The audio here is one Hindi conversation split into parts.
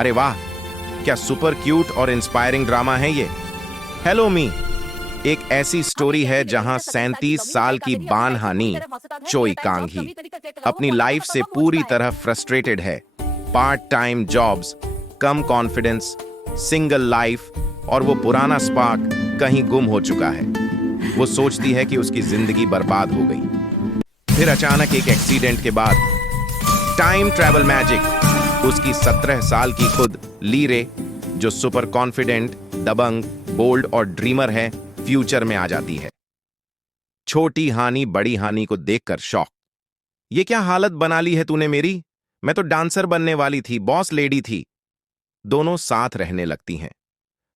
अरे वाह, क्या सुपर क्यूट और इंस्पायरिंग ड्रामा है ये। हेलो मी एक ऐसी स्टोरी है जहां 37 साल की बान हानी चोई कांगी अपनी लाइफ से पूरी तरह फ्रस्ट्रेटेड है। पार्ट टाइम जॉब्स, कम कॉन्फिडेंस, सिंगल लाइफ और वो पुराना स्पार्क कहीं गुम हो चुका है। वो सोचती है कि उसकी जिंदगी बर्बाद हो गई। फिर अचानक एक एक्सीडेंट के बाद टाइम ट्रैवल मैजिक, उसकी 17 साल की खुद लीरे, जो सुपर कॉन्फिडेंट, दबंग, बोल्ड और ड्रीमर है, फ्यूचर में आ जाती है। छोटी हानि बड़ी हानि को देखकर शॉक। ये क्या हालत बना ली है तूने मेरी? मैं तो डांसर बनने वाली थी, बॉस लेडी थी। दोनों साथ रहने लगती हैं।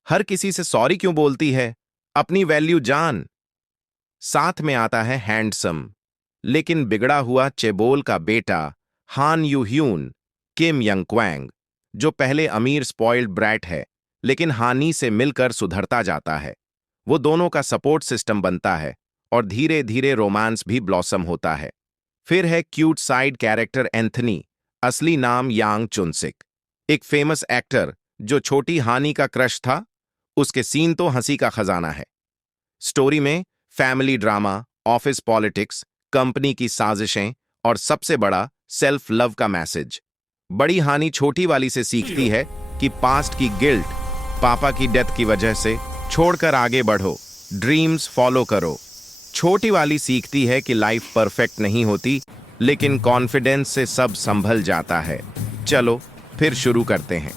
हर किसी से सॉरी क्यों बोलती है? अपनी वैल्यू जान। साथ में आता है हैंडसम लेकिन बिगड़ा हुआ चेबोल का बेटा हान यू ह्यून, किम यंग क्वैंग, जो पहले अमीर स्पॉइल्ड ब्रैट है लेकिन हानि से मिलकर सुधरता जाता है। वो दोनों का सपोर्ट सिस्टम बनता है और धीरे धीरे रोमांस भी ब्लॉसम होता है। फिर है क्यूट साइड कैरेक्टर एंथनी, असली नाम यांग चुनसिक, एक फेमस एक्टर जो छोटी हानि का क्रश था। उसके सीन तो हंसी का खजाना है। स्टोरी में family drama, office politics, company की साजिशें और सबसे बड़ा सेल्फ लव का मैसेज। बड़ी हानि छोटी वाली से सीखती है कि पास्ट की गिल्ट, पापा की डेथ की वजह से छोड़कर आगे बढ़ो, ड्रीम्स फॉलो करो। छोटी वाली सीखती है कि लाइफ परफेक्ट नहीं होती लेकिन कॉन्फिडेंस से सब संभल जाता है। चलो फिर शुरू करते हैं।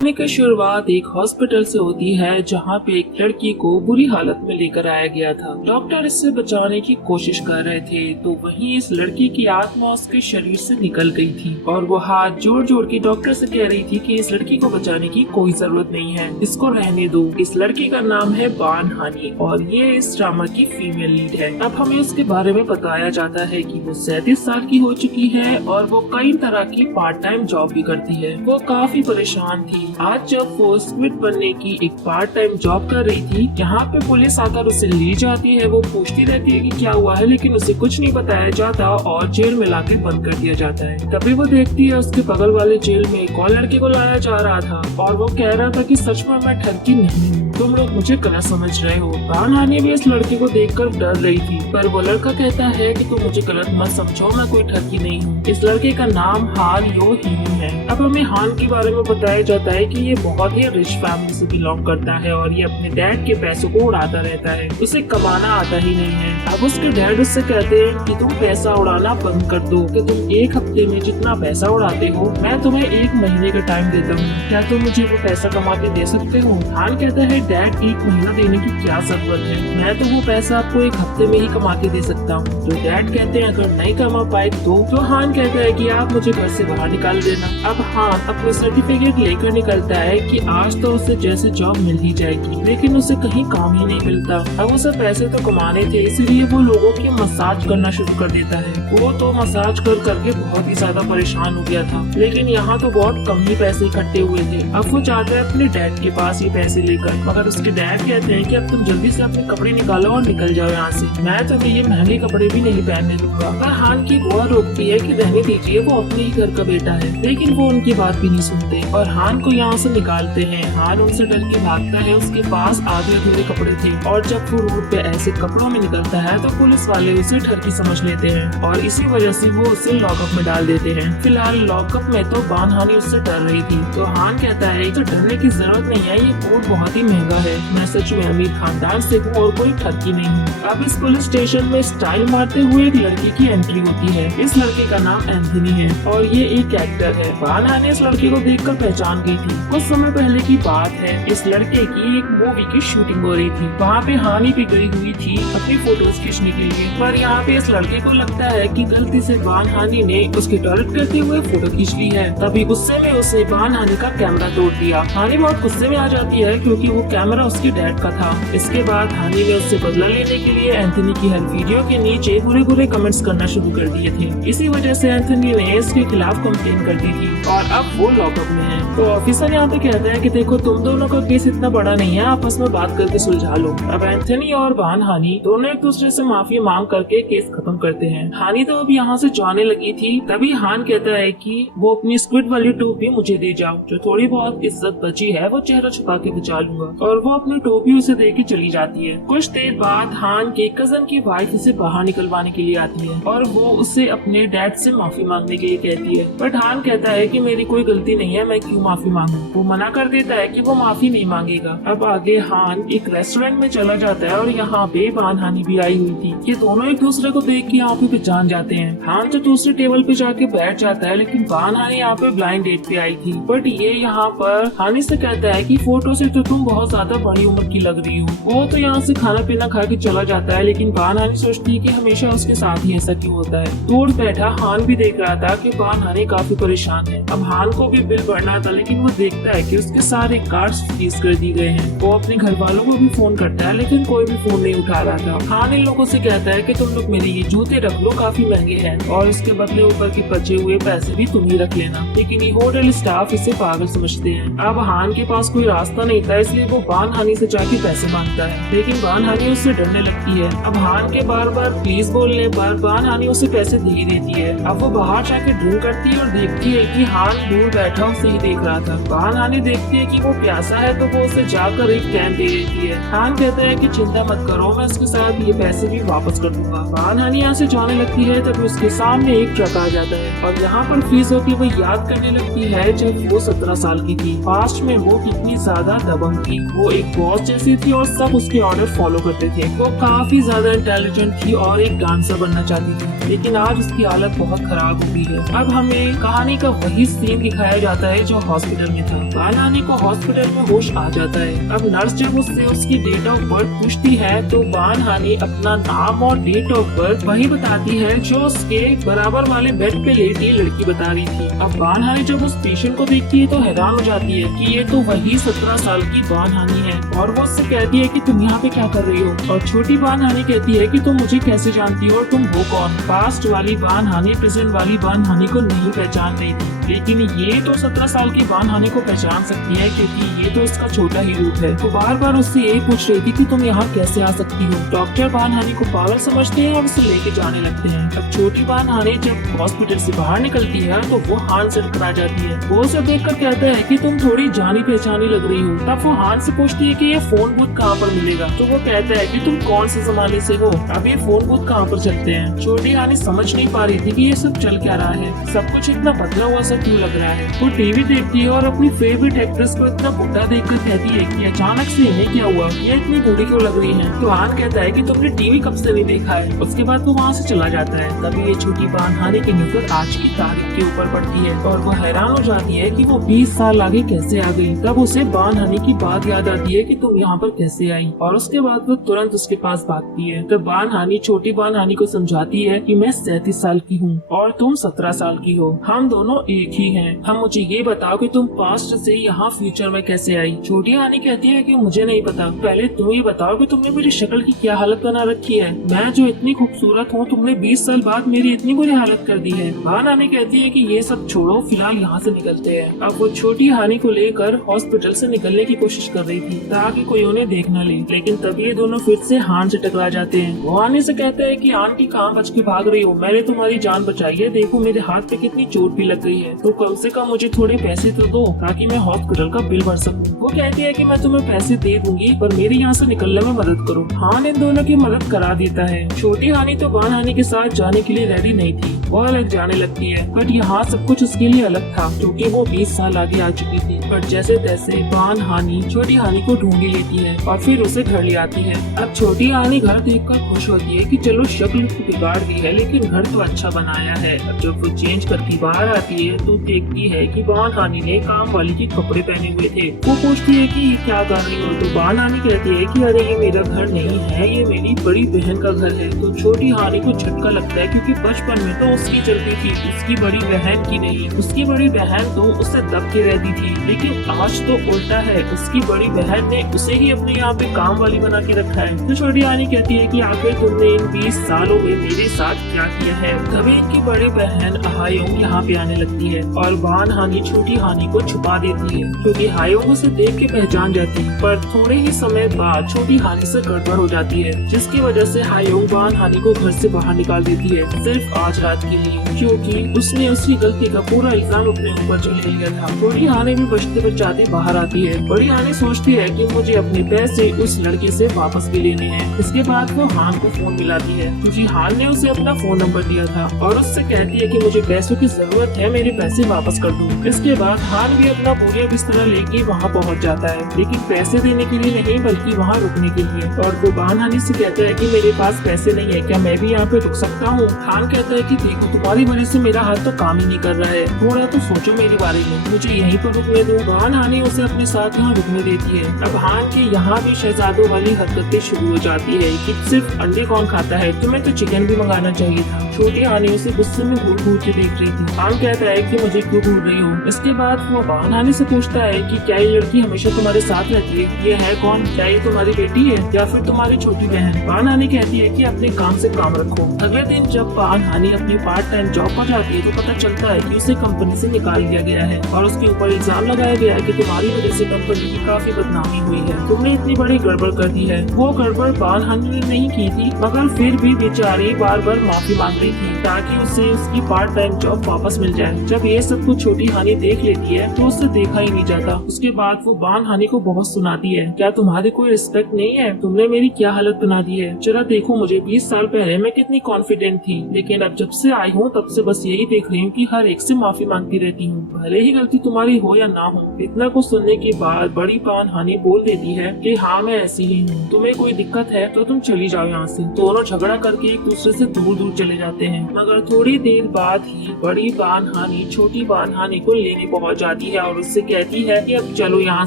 कहानी की शुरुआत एक हॉस्पिटल से होती है जहां पे एक लड़की को बुरी हालत में लेकर आया गया था। डॉक्टर इससे बचाने की कोशिश कर रहे थे तो वहीं इस लड़की की आत्मा उसके शरीर से निकल गई थी और वो हाथ जोड़ जोड़ के डॉक्टर से कह रही थी कि इस लड़की को बचाने की कोई जरूरत नहीं है, इसको रहने दो। इस लड़की का नाम है बान हानी और ये इस ड्रामा की फीमेल लीड है। अब हमें उसके बारे में बताया जाता है कि वो 37 साल की हो चुकी है और वो कई तरह की पार्ट टाइम जॉब भी करती है। वो काफी परेशान थी। आज जब वो स्क्विड बनने की एक पार्ट टाइम जॉब कर रही थी, यहाँ पे पुलिस आकर उसे ले जाती है। वो पूछती रहती है कि क्या हुआ है लेकिन उसे कुछ नहीं बताया जाता और जेल में लाके बंद कर दिया जाता है। तभी वो देखती है उसके बगल वाले जेल में एक और लड़के को लाया जा रहा था और वो कह रहा था कि सच में मैं ठगी नहीं हूँ, तुम लोग मुझे गलत समझ रहे हो। बान हानी भी इस लड़के को देखकर डर रही थी पर वो लड़का कहता है कि तुम मुझे गलत मत समझो, मैं कोई ठगी नहीं हूँ। इस लड़के का नाम हान यो ह्यून है। अब हमें हान के बारे में बताया जाता है कि ये बहुत ही रिच फैमिली से बिलोंग करता है और ये अपने डैड के पैसों को उड़ाता रहता है। उसे कमाना आता ही नहीं है। अब उसके डैड उससे कहते हैं कि तुम पैसा उड़ाना बंद कर दो, कि तुम एक हफ्ते में जितना पैसा उड़ाते हो मैं तुम्हें 1 महीने का टाइम देता हूँ, क्या तुम मुझे वो पैसा कमा के दे सकते हो? हान कहता है डैड 1 महीना देने की क्या जरूरत है, मैं तो वो पैसा आपको 1 हफ्ते में ही कमा के दे सकता हूँ। तो डैड कहते हैं अगर नहीं कमा पाए तो हान कहता है कि आप मुझे घर से बाहर निकाल देना। अब हान अपने सर्टिफिकेट लेकर निकलता है कि आज तो उसे जैसे जॉब मिल ही जाएगी लेकिन उसे कहीं काम ही नहीं मिलता। अब उसे पैसे तो कमाने थे इसलिए वो लोगों की मसाज करना शुरू कर देता है। वो तो मसाज कर करके बहुत ही ज्यादा परेशान हो गया था लेकिन यहाँ तो बहुत कम ही पैसे इकट्ठे हुए थे। अब वो जाता है अपने डैड के पास ये पैसे लेकर, मगर उसके डैड कहते हैं कि अब तुम जल्दी से अपने कपड़े निकालो और निकल जाओ यहाँ से, मैं तुम्हें ये महंगे कपड़े भी नहीं पहनने दूंगा। पर हान की बुआ रोकती है कि रहने दीजिए, वो अपने ही घर का बेटा है, लेकिन वो उनकी बात भी नहीं सुनते और हान को यहाँ से निकालते हैं। हान उनसे डर के भागता है, उसके पास आधे अधूरे कपड़े थे और जब वो रोड पे ऐसे कपड़ों में निकलता है तो पुलिस वाले उसे ठगी समझ लेते हैं और इसी वजह से वो उसे लॉकअप में डाल देते हैं। फिलहाल लॉकअप में तो बान हानी उससे डर रही थी तो हान कहता है तो डरने की जरूरत नहीं है, ये कोट बहुत ही महंगा है, मैं सच में अमीर खानदान से हूँ और कोई ठगी नहीं हूँ। अब इस पुलिस स्टेशन में स्टाइल मारते हुए एक लड़की की एंट्री होती है। इस लड़के का नाम एंथनी है और ये एक एक्टर है। बान हानी इस लड़के को देखकर पहचान गई थी। कुछ समय पहले की बात है, इस लड़के की एक मूवी की शूटिंग हो रही थी। वहाँ पे हानि भी गई हुई थी अपनी फोटोज खींचने के लिए, पर यहाँ पे इस लड़के को लगता है कि गलती से बान हानि ने उसकी टॉयलेट करते हुए फोटो खींच ली है। तभी गुस्से में उसे बान हानि का कैमरा तोड़ दिया। हानि बहुत गुस्से में आ जाती है क्योंकि वो कैमरा उसके डैड का था। इसके बाद हानि ने उससे बदला लेने के लिए एंथनी की हर वीडियो के नीचे बुरे बुरे कमेंट्स करना शुरू कर दिए थे। इसी वजह से एंथनी ने इसके खिलाफ कंप्लेन कर दी थी और अब वो लॉकअप में है। तो ऑफिस ऑफिसर यहाँ पे कहता है कि देखो तुम दोनों का केस इतना बड़ा नहीं है, आपस में बात करके सुलझा लो। अब एंथनी और बान हानी दोनों एक दूसरे से माफी मांग करके केस खत्म करते हैं। हानी तो अब यहाँ से जाने लगी थी, तभी हान कहता है कि वो अपनी स्क्विड वाली टोपी मुझे दे जाओ, जो थोड़ी बहुत इज्जत बची है वो चेहरा छुपा के बचा लूंगा। और वो अपनी टोपी उसे दे के चली जाती है। कुछ देर बाद हान के कजन की वाइफ उसे बाहर निकलवाने के लिए आती है और वो उसे अपने डैड से माफी मांगने के लिए कहती है, बट हान कहता है कि मेरी कोई गलती नहीं है, मैं क्यों माफी मांगू। वो मना कर देता है कि वो माफी नहीं मांगेगा। अब आगे हान एक रेस्टोरेंट में चला जाता है और यहाँ पे बान हानी भी आई हुई थी। ये दोनों एक दूसरे को देख के यहाँ पे पहचान जाते हैं। हान तो दूसरे टेबल पे जाके बैठ जाता है, लेकिन बान हानी यहाँ पे ब्लाइंड डेट पे आई थी। बट ये यहाँ पर हानी से कहता है कि फोटो से तो तुम बहुत ज्यादा बड़ी उम्र की लग रही हो। वो तो यहाँ से खाना पीना खा के चला जाता है, लेकिन बान हानी सोचती है कि हमेशा उसके साथ ही ऐसा क्यों होता है। दूर बैठा हान भी देख रहा था कि बान हानी काफी परेशान है। अब हान को भी बिल भरना था, लेकिन वो देखता है कि उसके सारे कार्ड्स फ्रीज कर दिए गए हैं। वो अपने घर वालों को भी फोन करता है, लेकिन कोई भी फोन नहीं उठा रहा था। हान इन लोगों से कहता है कि तुम लोग मेरे ये जूते रख लो, काफी महंगे हैं, और इसके बदले ऊपर के बचे हुए पैसे भी तुम ही रख लेना। लेकिन ये होटल स्टाफ इसे पागल समझते हैं। अब हान के पास कोई रास्ता नहीं था, इसलिए वो बान हानी से जाके पैसे मांगता है, लेकिन बान हानी उससे डरने लगती है। अब हान के बार बार प्लीज बोलने पर बान हानी उसे पैसे दे ही देती है। अब वो बाहर जाके ड्रिंक करती है और देखती है कि हान दूर बैठा उसे ही देख रहा था। बान हानी देखती है कि वो प्यासा है, तो वो उसे जाकर एक कैन दे देती है। हान कहता है कि चिंता मत करो, मैं उसके साथ ये पैसे भी वापस कर दूंगा। बान हानी यहाँ से जाने लगती है, तभी उसके सामने एक ट्रक आ जाता है और यहाँ पर फ्रीज होकर वो याद करने लगती है जब वो 17 साल की थी। पास्ट में वो कितनी ज्यादा दबंग थी। वो एक बॉस जैसी थी और सब उसके ऑर्डर फॉलो करते थे। वो काफी ज्यादा इंटेलिजेंट थी और एक डांसर बनना चाहती थी, लेकिन आज उसकी हालत बहुत खराब हो गई है। अब हमें कहानी का वही सीन दिखाया जाता है जो हॉस्पिटल में था। बान हानी को हॉस्पिटल में होश आ जाता है। अब नर्स जब उससे उसकी डेट ऑफ बर्थ पूछती है तो बान हानी अपना नाम और डेट ऑफ बर्थ वही बताती है जो उसके बराबर वाले बेड पे लेटी लड़की बता रही थी। अब बान हानी जब उस पेशेंट को देखती है तो हैरान हो जाती है कि ये तो वही 17 साल की बान हानी है, और वो उससे कहती है कि तुम यहाँ पे क्या कर रही हो। और छोटी बान हानी कहती है कि तुम मुझे कैसे जानती हो और तुम हो कौन। पास्ट वाली बान हानी प्रेजेंट वाली बान हानी को नहीं पहचान रही थी, लेकिन ये तो 17 साल की बान हानी को पहचान सकती है, क्योंकि ये तो इसका छोटा ही रूप है। तो बार बार उससे यही पूछ रही थी कि तुम यहाँ कैसे आ सकती हो। डॉक्टर बान हानी को पागल समझते हैं और उसे लेके जाने लगते हैं। अब छोटी बान हानी जब हॉस्पिटल से बाहर निकलती है तो वो हान से टकरा जाती है। वो उसे देखकर कहता है कि तुम थोड़ी जानी पहचानी लग रही हो। तब वो हान से पूछती है कि ये फोन बूथ कहाँ पर मिलेगा, तो वो कहता है कि तुम कौन से जमाने से हो, अब ये फोन बूथ कहाँ पर चलते हैं। छोटी हानी समझ नहीं पा रही थी कि ये सब चल क्या रहा है, सब कुछ इतना बदला हुआ सा क्यों लग रहा है। वो टीवी देखती है और अपनी फेवरेट एक्ट्रेस को इतना बुढ़ा देखकर कहती है कि अचानक से इन्हें क्या हुआ, ये इतनी बूढ़ी क्यों लग रही है। तो हान कहता है कि तुमने टीवी कब से नहीं देखा है। उसके बाद वो वहाँ से चला जाता है। तभी ये छोटी बान हानी की नजर आज की तारीख के ऊपर पड़ती है और वो हैरान हो जाती है कि वो 20 साल आगे कैसे आ गई। तब उसे बान हानी की बात याद आती है कि तुम यहाँ पर कैसे आई, और उसके बाद वो तुरंत उसके पास भागती है। तो बान हानी छोटी बान हानी को समझाती है कि मैं 37 साल की हूँ और तुम 17 साल की हो, हम दोनों एक ही हैं। हम मुझे ये बताओ कि तुम पास्ट से यहाँ फ्यूचर में कैसे आई। छोटी हानी कहती है कि मुझे नहीं पता, पहले तुम ये बताओ कि तुमने मेरी शक्ल की क्या हालत बना रखी है। मैं जो इतनी खूबसूरत हूँ, तुमने 20 साल बाद मेरी इतनी बुरी हालत कर दी है। बान हानी कहती है कि ये सब छोड़ो, फिलहाल यहाँ से निकलते हैं। अब वो छोटी हानी को लेकर हॉस्पिटल से निकलने की कोशिश कर रही थी ताकि कोई उन्हें देख न ले, लेकिन तभी ये दोनों फिर से हान से टकरा जाते हैं। वो हानी से कहता है कि आंटी कहाँ बच के भाग रही हो, मैंने तुम्हारी जान बचाई है, देखो मेरे हाथ पे कितनी चोट भी लग गई है, तो कम से कम मुझे थोड़े पैसे तो दो ताकि मैं हॉस्पिटल का बिल भर सकूं। वो कहती है कि मैं तुम्हें पैसे दे दूंगी, पर मेरे यहाँ से निकलने में मदद करो। हान इन दोनों की मदद करा देता है। छोटी हानी तो बान हानी के साथ जाने के लिए रेडी नहीं थी, वो अलग जाने लगती है, बट यहाँ सब कुछ उसके लिए अलग था क्योंकि वो 20 साल आगे आ चुकी थी। बट जैसे तैसे बान हानी छोटी हानी को ढूंढ लेती है और फिर उसे घर ले आती है। अब छोटी हानी घर देखकर खुश होती है कि चलो शक्ल तो बिगाड़ दी है, लेकिन घर तो अच्छा बनाया है। अब जब वो चेंज करके बाहर आती है तो देखती है कि बान हानी ने काम वाली के कपड़े पहने हुए थे। वो पूछती है कि क्या कर रही हो, तो बान हानी कहती है कि अरे ये मेरा घर नहीं है, ये मेरी बड़ी बहन का घर है। तो छोटी हानी को झटका लगता है क्योंकि बचपन में तो उसकी चलती थी, उसकी बड़ी बहन की नहीं। उसकी बड़ी बहन तो उससे दब के रहती थी, लेकिन आज तो उल्टा है, उसकी बड़ी बहन ने उसे ही अपने यहाँ पे काम वाली बना के रखा है। तो छोटी हानी कहती है कि आखिर तुमने इन 20 सालों में मेरे साथ क्या किया है। तभी इनकी बड़ी बहन हायोंग यहाँ पे आने लगती है और बान हानी छोटी हानी को छुपा देती है, क्योंकि हायोंग उसे देख के पहचान जाती है। पर थोड़े ही समय बाद छोटी हानी से गड़बड़ हो जाती है, जिसकी वजह से हायोंग बान हानी को घर से बाहर निकाल देती है, सिर्फ आज रात के लिए, क्योंकि उसने उसकी गलती का पूरा इल्जाम अपने ऊपर जो ले लिया था। छोटी हानी भी बचते बचाते बाहर आती है। बड़ी हानी सोचती है कि मुझे अपने पैसे उस लड़के से वापस भी लेने हैं। इसके बाद वो हान को फोन मिलाती है, क्योंकि हान ने उसे अपना फोन नंबर दिया था और उससे कहती है कि मुझे पैसों की जरूरत है, मेरे पैसे वापस कर दो। इसके बाद हान भी अपना बोरिया बिस्तर लेके वहाँ पहुँच जाता है, लेकिन पैसे देने के लिए नहीं बल्कि वहाँ रुकने के लिए। और वो बान हानी से कहता है कि मेरे पास पैसे नहीं है, क्या मैं भी यहाँ पे रुक सकता हूँ। हान कहता है कि देखो तुम्हारी वजह से मेरा हाथ तो काम ही नहीं कर रहा है, थोड़ा तो सोचो मेरे बारे में, मुझे यहीं पर रुकने दो। बान हानी उसे अपने साथ यहाँ रुकने देती है। अब हान के यहाँ भी शहजादों वाली हरकतें शुरू हो जाती है कि सिर्फ अंडे कौन खाता है, तुम्हें तो चिकन भी मंगाना चाहिए था। छोटी हानी उसे गुस्से में घूर घूर के देख रही थी। हान कहता है कि मुझे क्यों घूर रही हो। इसके बाद वो बान हानी से पूछता है कि क्या ये लड़की हमेशा तुम्हारे साथ रहती है, ये है कौन, क्या ये तुम्हारी बेटी है या फिर तुम्हारी छोटी बहन। बान हानी कहती है कि अपने काम से काम रखो। अगले दिन जब बान हानी अपनी पार्ट टाइम जॉब पर जाती है तो पता चलता है कि उसे कंपनी से निकाल दिया गया है और उसके ऊपर इल्जाम लगाया गया है कि तुम्हारी वजह से कंपनी की काफी बदनामी हुई है, तुमने इतनी बड़ी गड़बड़ कर दी है। वो गड़बड़ बान हानी ने नहीं की थी, मगर फिर भी बेचारी बार बार माफी मांग रही थी ताकि उसे उसकी पार्ट टाइम जॉब वापस मिल जाए। जब ये सब कुछ छोटी हानी देख लेती है तो उससे देखा ही नहीं जाता। उसके बाद वो बान हानी को बहुत सुनाती है, क्या तुम्हारी कोई रिस्पेक्ट नहीं है, तुमने मेरी क्या हालत बना दी है। जरा देखो मुझे, 20 साल पहले मैं कितनी कॉन्फिडेंट थी, लेकिन अब जब से आई हूँ तब से बस यही देख रही हूँ कि हर एक से माफी मांगती रहती हूँ, भले ही गलती तुम्हारी हो या ना हो। इतना कुछ सुनने के बाद बड़ी बान हानी बोल देती है कि हाँ मैं ऐसी ही हूँ, तुम्हें कोई दिक्कत है तो तुम चली जाओ यहाँ से। दोनों झगड़ा करके एक दूसरे से दूर दूर चले जाते हैं। मगर थोड़ी देर बाद ही बड़ी बान हानी छोटी बान हानी को लेने पहुँच जाती है और उससे कहती है कि अब चलो यहाँ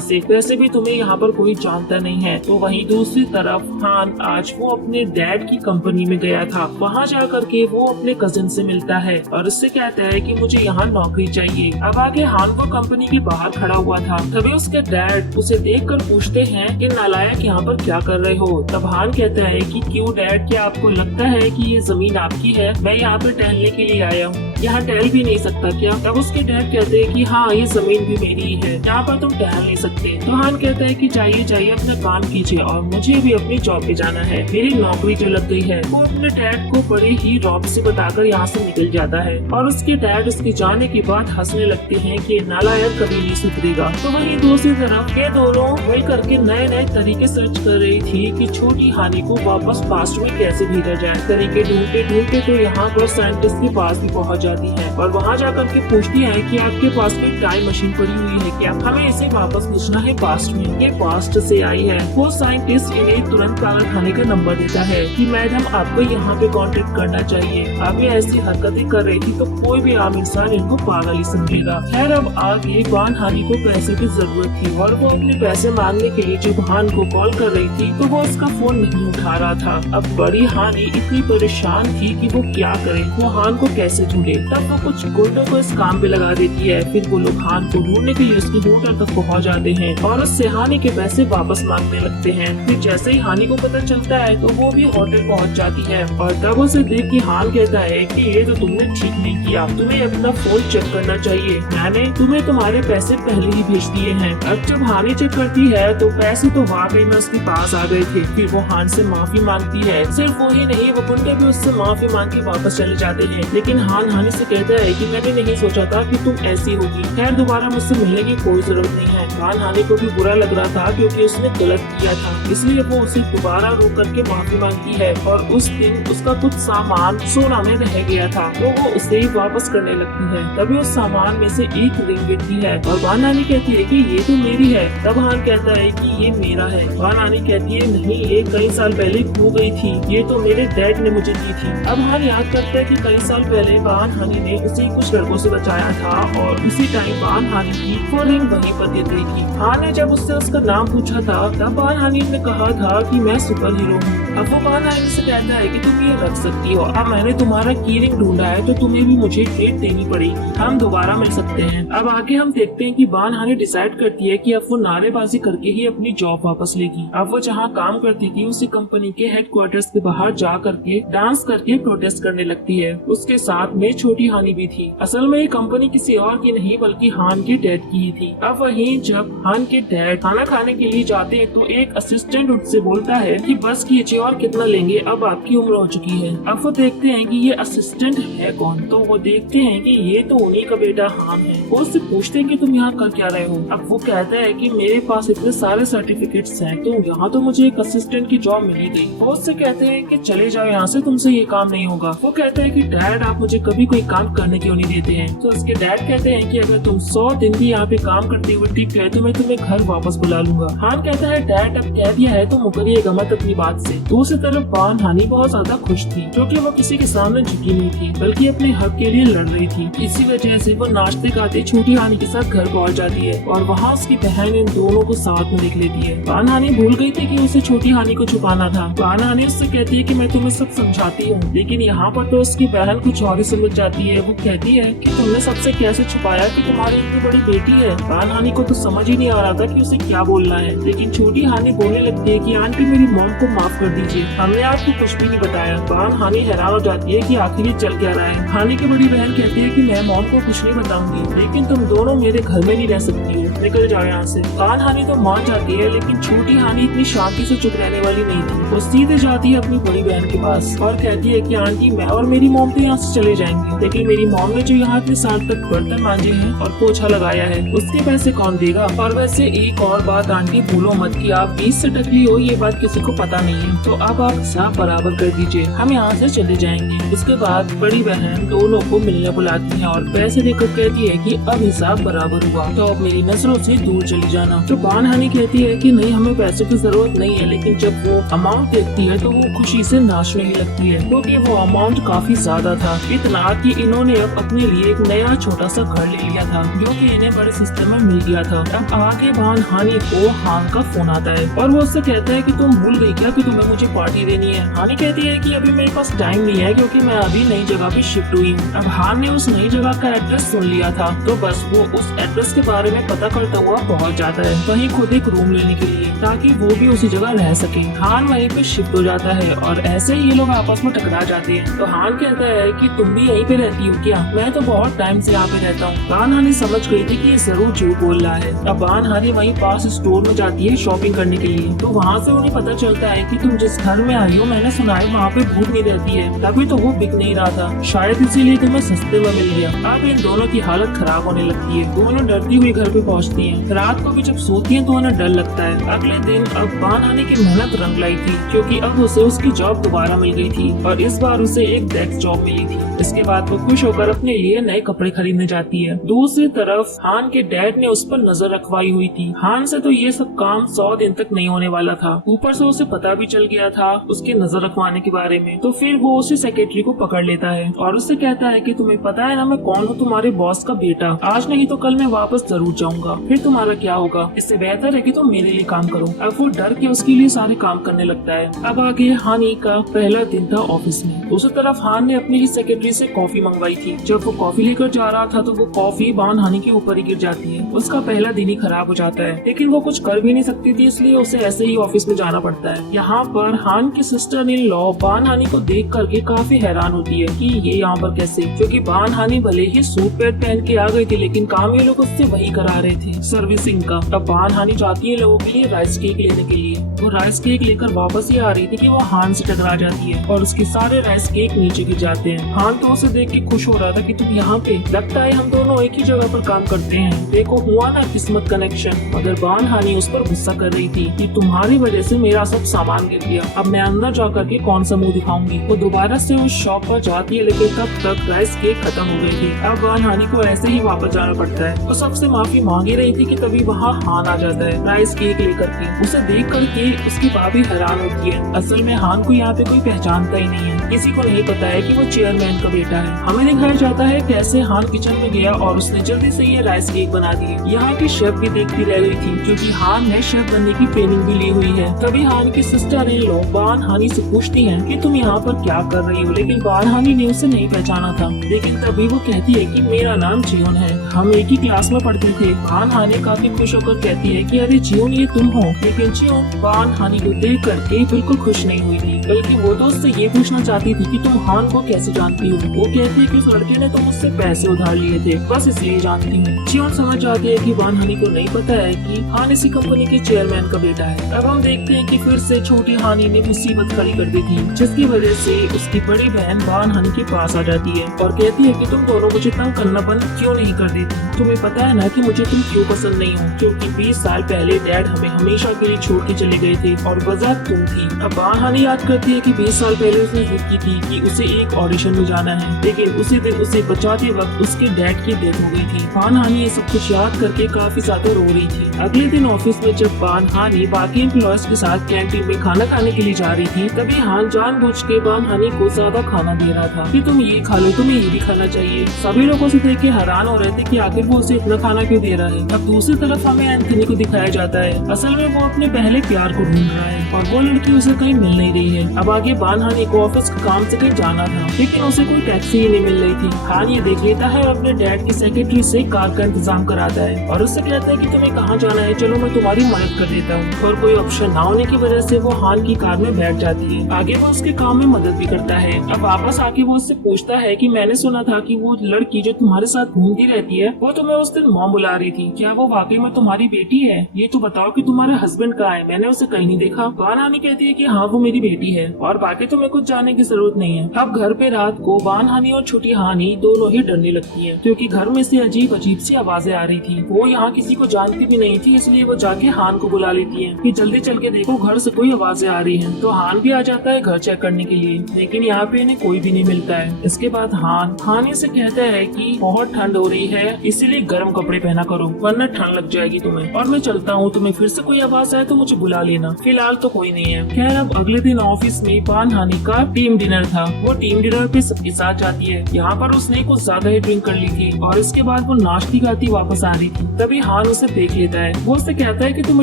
से, वैसे भी तुम्हें यहाँ पर कोई जानता नहीं है। तो वहीं दूसरी तरफ हान आज वो अपने डैड की कंपनी में गया था। वहाँ जा करके वो अपने कजिन से मिलता है और उससे कहता है कि मुझे यहाँ नौकरी चाहिए। अब आगे हान वो कंपनी के बाहर खड़ा हुआ था, तभी उसके डैड उसे देखकर पूछते हैं कि नालायक यहाँ पर क्या कर रहे हो। तब हान कहता है कि क्यों डैड, क्या आपको लगता है कि ये जमीन आपकी है, मैं यहाँ पे टहलने के लिए आया हूँ, यहाँ टहल भी नहीं सकता क्या। तब उसके डैड कहते हैं कि हाँ ये जमीन भी मेरी ही है, यहाँ पर तुम टहल नहीं सकते। तो हान कहता है कि जाइए अपना काम कीजिए और मुझे भी अपनी जॉब पे जाना है, मेरी नौकरी जो लग गई है। वो अपने डैड को बड़े ही रौब से बताकर यहाँ से निकल जाता है और उसके डैड उसके जाने के बाद हंसने लगते हैं कि नालायक कभी नहीं सुधरेगा। तो वहीं दूसरी तरफ ये दोनों मिल करके नए नए तरीके सर्च कर रही थी कि छोटी हानि को वापस पास्ट में कैसे भेजा जाए। तरीके ढूंढते ढूंढते तो यहाँ पर साइंटिस्ट के पास भी पहुँच जाती है और वहाँ जाकर के पूछती है कि आपके पास कोई टाइम मशीन पड़ी हुई है क्या, हमें इसे वापस भेजना है पास्ट में, ये पास्ट से आई है। वो साइंटिस्ट इन्हें तुरंत पागल खाने का नंबर देता है कि मैडम आपको यहाँ पे कांटेक्ट करना चाहिए। अब ये ऐसी हरकतें कर रही थी तो कोई भी आम इंसान इनको पागल ही समझेगा। खैर अब आगे बान हानि को पैसे की जरूरत थी और वो अपने पैसे मांगने के लिए जब हान को कॉल कर रही थी तो वो उसका फोन नहीं उठा रहा था। अब बड़ी हानि इतनी परेशान थी कि वो क्या करे, वो हान को कैसे ढूंढे। तब वो कुछ गुंडों को इस काम पे लगा देती है। फिर वो लोग हान को ढूंढने के लिए उसकी होटल तक पहुँच जाते हैं और उससे हानि के पैसे वापस मांगने लगते हैं। फिर जैसे ही हानि को पता चलता है तो वो भी होटल पहुँच जाती है और तब उसे देख के हान कहता है कि ये तो तुमने ठीक नहीं किया, तुम्हें अपना फोन चेक करना चाहिए, मैंने तुम्हें तुम्हारे पैसे पहले ही भेज दिए हैं। अब जब हानि चेक करती है तो पैसे तो वाकई में उसके पास आ गए थे। फिर वो हान से माफी मांगती है। सिर्फ वो ही नहीं, वो गुंडे भी उससे माफी मांग के वापस चले जाते हैं। लेकिन हान हानि से कहता है कि मैंने नहीं सोचा था कि तुम ऐसी होगी, खैर दोबारा मुझसे मिलने की कोई जरूरत नहीं है। हान हानि को भी बुरा लग रहा था क्योंकि उसने गलत किया था, इसलिए वो उसे दोबारा रोक करके माफी मांगती है और उस दिन उसका कुछ सामान सोना में रह गया था तो वो उसे ही वापस करने लगती है। तभी उस सामान में से एक रिंग गिरती है और बान नानी कहती है कि ये तो मेरी है। तब हान कहता है कि ये मेरा है। बान नानी कहती है नहीं, ये कई साल पहले खो गई थी, ये तो मेरे डैड ने मुझे दी थी। अब हान याद करता है कि कई साल पहले बान हानि ने उसे कुछ लड़कों से बचाया था और उसी टाइम बान हानि की वो रिंग वहीं पर गिर गई थी। हान ने जब उससे उसका नाम पूछा था तब बान हानी ने कहा था कि मैं सुपर हीरो हूँ। अब वो बान हानी से कहता है कि तुम ये रख सकती हो, अब मैंने तुम्हारा की रिंग ढूंढा है तो तुम्हें भी मुझे ट्रीट देनी पड़ेगी, हम दोबारा मिल सकते हैं। अब आगे हम देखते हैं कि बान हानी डिसाइड करती है कि अब वो नारेबाजी करके ही अपनी जॉब वापस लेगी। अब वो जहाँ काम करती थी उसी कंपनी के हेडक्वार्टर्स के बाहर जा करके डांस करके प्रोटेस्ट करने लगती है। उसके साथ में छोटी हानी भी थी। असल में ये कंपनी किसी और की नहीं बल्कि हान के डैड की ही थी। अब वहीं जब हान के डैड खाना खाने के लिए जाते हैं तो एक असिस्टेंट उससे बोलता है कि बस कीजिए और कितना लेंगे, अब आपकी उम्र हो चुकी है। अब वो देखते हैं कि ये असिस्टेंट है कौन, तो वो देखते हैं कि ये तो उन्हीं का बेटा हान है। वो उससे पूछते हैं कि तुम यहाँ कर क्या रहे हो। अब वो कहता है कि मेरे पास इतने सारे सर्टिफिकेट्स हैं तो यहाँ तो मुझे एक असिस्टेंट की जॉब मिली गई। वो उससे कहते हैं कि चले जाओ यहाँ से, तुमसे ये काम नहीं होगा। वो कहता है कि डैड आप मुझे कभी कोई काम करने क्यों नहीं देते हैं। तो उसके डैड कहते हैं कि अगर तुम 100 दिन भी यहाँ पे काम करते हुए टिक गए तो मैं तुम्हें घर वापस बुला लूंगा। हान कहता है डैड अब कह दिया है तो मुकरिएगा मत अपनी बात से। दूसरी तरफ बान हानी बहुत ज्यादा खुश थी क्योंकि वो किसी के सामने झुकी नहीं थी बल्कि अपने हक के लिए लड़ रही थी। इसी वजह से वो नाचते गाते छोटी हानी के साथ घर पहुँच जाती है और वहाँ उसकी बहन इन दोनों को साथ में देख लेती है। बान हानी भूल गई थी कि उसे छोटी हानी को छुपाना था। बान हानी उससे कहती है कि मैं तुम्हें सब समझाती हूँ, लेकिन यहाँ पर तो उसकी बहन कुछ और ही समझ जाती है। वो कहती है कि तुमने सबसे कैसे छुपाया कि तुम्हारी इतनी बड़ी बेटी है। बान हानी को तो समझ ही नहीं आ रहा था कि उसे क्या बोलना है, लेकिन छोटी हानी बोलने लगती है कि आंटी मेरी मॉम को माफ कर दीजिए, हमने आपको कुछ भी नहीं बताया। बान हानी हैरान हो जाती है कि आखिर ये चल क्या रहा है। हानी की बड़ी बहन कहती है कि मैं मॉम को कुछ नहीं बताऊंगी, लेकिन तुम दोनों मेरे घर में नहीं रह सकती हो, निकल जाओ यहाँ से। बान हानी तो मान जाती है, लेकिन छोटी हानी इतनी शांति से चुप रहने वाली नहीं थी। वो सीधे जाती है अपनी बड़ी बहन के पास और कहती है कि आंटी मैं और मेरी मॉम तो यहाँ से चले जाएंगे, लेकिन मेरी मॉम ने जो यहाँ इतने साल तक बर्तन मांजे हैं और पोछा लगाया है उसके पैसे कौन देगा। और वैसे एक और बात आंटी भूलो मत कि आप 20 से टकली हो, ये बात किसी को पता नहीं है, तो अब आप हिसाब बराबर कर दीजिए, हम यहाँ से चले जाएंगे। उसके बाद बड़ी बहन दोनों को मिलने बुलाती है और पैसे देकर कहती है कि अब हिसाब बराबर हुआ तो अब मेरी नजरों से दूर चली जाना। तो बान हानी कहती है कि नहीं हमें पैसों की जरूरत नहीं है, लेकिन जब वो अमाउंट देखती है तो वो खुशी से नाचने ही लगती है क्योंकि वो अमाउंट काफी ज्यादा था, इतना कि इन्होंने अब अपने लिए एक नया छोटा सा घर ले लिया था जो कि इन्हें बड़े सस्ते में मिल गया था। अब आगे बान हानी को हान का फोन आता है और वो उससे कहता है कि तुम भूल गई क्या कि तुम्हें मुझे पार्टी देनी है। हानी कहती है कि अभी मेरे पास टाइम नहीं है क्योंकि मैं अभी नई जगह पे शिफ्ट हुई हूँ। अब हान ने उस नई जगह का एड्रेस सुन लिया था तो बस वो उस एड्रेस के बारे में पता करता हुआ पहुँच जाता है वहीं खुद एक रूम लेने के लिए ताकि वो भी उसी जगह रह सके। हान वहीं पे शिफ्ट हो जाता है और ऐसे ही ये लोग आपस में टकरा जाते हैं। तो हान कहता है कि तुम भी यहीं पे रहती हो क्या, मैं तो बहुत टाइम से यहाँ पे रहता हूँ। बान हानी समझ गई थी कि ये जरूर झूठ बोल रहा है। अब बान हानी वहीं पास स्टोर में जाती है शॉपिंग करने के लिए, तो वहाँ से उन्हें पता चलता है कि तुम जिस घर में आई हो मैंने सुना है वहाँ पे भूत नहीं रहती है, तभी तो वो बिक नहीं रहा था, शायद इसीलिए तुम्हें सस्ते में मिल गया। अब इन दोनों की हालत खराब होने लगती है, दोनों डरती हुई घर पे पहुँचती है। रात को भी जब सोती है तो उन्हें डर लगता है। अगले दिन अब बान हानी की मेहनत रंग लाई थी क्योंकि अब उसे उसकी जॉब दोबारा मिल गई थी और इस बार उसे एक डेस्क जॉब मिली थी। इसके बाद वो खुश होकर अपने लिए नए कपड़े खरीदने जाती है। दूसरी तरफ हान के डैड ने उस पर नजर रखवाई हुई थी। हान से तो ये सब काम 100 दिन तक नहीं होने वाला था, ऊपर से उसे पता भी चल गया था उसके नजर रखवाने के बारे में। तो फिर वो उसी सेक्रेटरी को पकड़ लेता है और उससे कहता है कि तुम्हें पता है ना मैं कौन हूँ, तुम्हारे बॉस का बेटा, आज नहीं तो कल मैं वापस जरूर जाऊंगा, फिर तुम्हारा क्या होगा, इससे बेहतर है कि तुम मेरे लिए काम करो। अब वो डर के उसके लिए सारे काम करने लगता है। अब आगे हानी का पहला दिन था ऑफिस में। दूसरी तरफ हान ने अपनी ही सेक्रेटरी से कॉफी मंगवाई थी। जब वो कॉफी लेकर जा रहा था तो वो कॉफी बान हानी के ऊपर ही गिर जाती है। उसका पहला दिन ही खराब हो जाता है, लेकिन वो कुछ कर भी नहीं सकती थी, इसलिए उसे ऐसे ही ऑफिस में जाना पड़ता है। यहाँ पर हान की सिस्टर इन लॉ बान हानी को देख करके काफी हैरान होती है कि ये यहाँ पर कैसे, क्योंकि बान हानी भले ही सूट पैंट पहन के आ गई थी लेकिन काम ये लोग उससे वही करा रहे थे, सर्विसिंग का। तब बान हानी जाती है लोगों के लिए राइस केक लेने के लिए। वो राइस केक लेकर वापस ही आ रही थी कि वो हान से टकरा जाती है और उसके सारे राइस केक नीचे गिर जाते हैं। हान तो उसे देख के खुश हो रहा था कि तुम यहाँ पे, लगता है हम दोनों एक ही जगह पर काम करते हैं, देखो हुआ ना किस्मत कनेक्शन। मगर बान हानी उस पर गुस्सा कर रही थी कि तुम्हारी वजह से मेरा सब सामान गिर गया, अब मैं अंदर जा करके कौन सा मुंह दिखाऊंगी। वो दोबारा से उस शॉप पर जाती है लेकिन तब तक राइस केक खत्म हो गई थी। अब बान हानी को ऐसे ही वापस जाना पड़ता है। वो सबसे माफी मांगे दे रही थी कि तभी वहाँ हान आ जाता है राइस केक लेकर के। उसे देख करके उसकी भाभी हैरान होती है। असल में हान को यहाँ पे कोई पहचानता ही नहीं है, किसी को नहीं पता है कि वो चेयरमैन का बेटा है। हमें दिखाया जाता है कैसे हान किचन में गया और उसने जल्दी से ये राइस केक बना दिए। यहाँ की शेफ भी देखती रह गई थी क्योंकि हान ने शेफ बनने की ट्रेनिंग भी ली हुई है। तभी हान की सिस्टर इन लो बान हानी से पूछती है कि तुम यहाँ पर क्या कर रही हो, लेकिन बान हानी ने उसे नहीं पहचाना था। लेकिन तभी वो कहती है कि मेरा नाम जियोन है, हम एक ही क्लास में पढ़ते थे। बान हानी काफी खुश होकर कहती है कि अरे जियोन ये तुम हो। लेकिन जियोन बान हानी को देख करके बिल्कुल खुश नहीं हुई थी, बल्कि वो तो उससे ये पूछना चाहती थी कि तुम हान को कैसे जानती हो। वो कहती है कि उस लड़के ने तो मुझसे पैसे उधार लिए थे, बस इसलिए जानती हूँ। जियोन समझ जाती है कि बान हानी को नहीं पता है कि हान इसी कंपनी के चेयरमैन का बेटा है। अब हम देखते हैं कि फिर से छोटी हानी ने मुसीबत खड़ी कर दी थी, जिसकी वजह से उसकी बड़ी बहन बान हानी के पास आ जाती है और कहती है कि तुम दोनों मुझे तंग करना बंद क्यों नहीं कर देती। तुम्हें पता है ना कि मुझे तुम क्यों पसंद नहीं हो, क्योंकि 20 साल पहले डैड हमें हमेशा के लिए छोड़ के चले गए थे और वजह तुम थी। अब बान हानी याद करती है कि 20 साल पहले उसने जिद की थी कि उसे एक ऑडिशन में जाना है, लेकिन उसी दिन उसे बचाते वक्त उसके डैड की डेथ हो गई थी। बान हानी ये सब कुछ याद करके काफी ज्यादा रो रही थी। अगले दिन ऑफिस में जब बान हानी बाकी एम्प्लॉयज के साथ कैंटीन में खाना खाने के लिए जा रही थी, तभी हान जानबूझ के बान हानी को ज्यादा खाना दे रहा था कि तुम ये खा लो, तुम्हें ये भी खाना चाहिए। सभी लोगों से देख के हैरान हो रहे थे कि आखिर वो उसे इतना खाना क्यों दे रहा है। अब दूसरी तरफ हमें एंथनी को दिखाया जाता है। असल में वो अपने पहले प्यार को ढूंढ रहा है और वो लड़की उसे कहीं मिल नहीं रही है। अब आगे बान हानी को ऑफिस के काम से कहीं जाना था, लेकिन उसे कोई टैक्सी ही नहीं मिल रही थी। हान ये देख लेता है और अपने डैड की सेक्रेटरी से कार का इंतजाम कराता है और उससे कहता है कि तुम्हें कहाँ जाना है, चलो मैं तुम्हारी मदद कर देता हूँ। और कोई ऑप्शन ना होने की वजह से वो हान की कार में बैठ जाती है। आगे वो उसके काम में मदद भी करता है। अब वापस आके वो उससे पूछता है कि मैंने सुना था कि वो लड़की जो तुम्हारे साथ घूमती रहती है वो तुम्हें उस दिन मॉम बुला रही थी, क्या वो वाकई में तुम्हारी बेटी है? ये तो बताओ कि तुम्हारा हस्बैंड कहाँ है, मैंने उसे कहीं नहीं देखा। बान हानी कहती है कि हाँ वो मेरी बेटी है और बाकी तुम्हें कुछ जानने की जरूरत नहीं है। अब घर पे रात को बान हानी और छोटी हानी दोनों ही डरने लगती है क्योंकि घर में से अजीब अजीब सी आवाजें आ रही थी। वो यहाँ किसी को जानती भी नहीं थी, इसलिए वो जाके हान को बुला लेती है कि जल्दी चल के देखो घर से कोई आवाजें आ रही हैं। तो हान भी आ जाता है घर चेक करने के लिए, लेकिन यहाँ पे इन्हें कोई भी नहीं मिलता है। इसके बाद हान हानी से कहता है कि बहुत ठंड हो रही है, इसीलिए गर्म कपड़े पहना करो वरना ठंड लग जाएगी तुम्हें, और मैं चलता हूँ, तुम्हें फिर से कोई आवाज आए तो मुझे बुला लेना, फिलहाल तो कोई नहीं है। खैर अब अगले दिन ऑफिस में बान हानी का टीम डिनर था। वो टीम डिनर पे सबके साथ जाती है। यहाँ पर उसने कुछ ज्यादा ही ड्रिंक कर ली थी और इसके बाद वो नाचती गाती वापस आ रही थी। तभी हान उसे देख लेता है। वो उससे कहता है कि तुम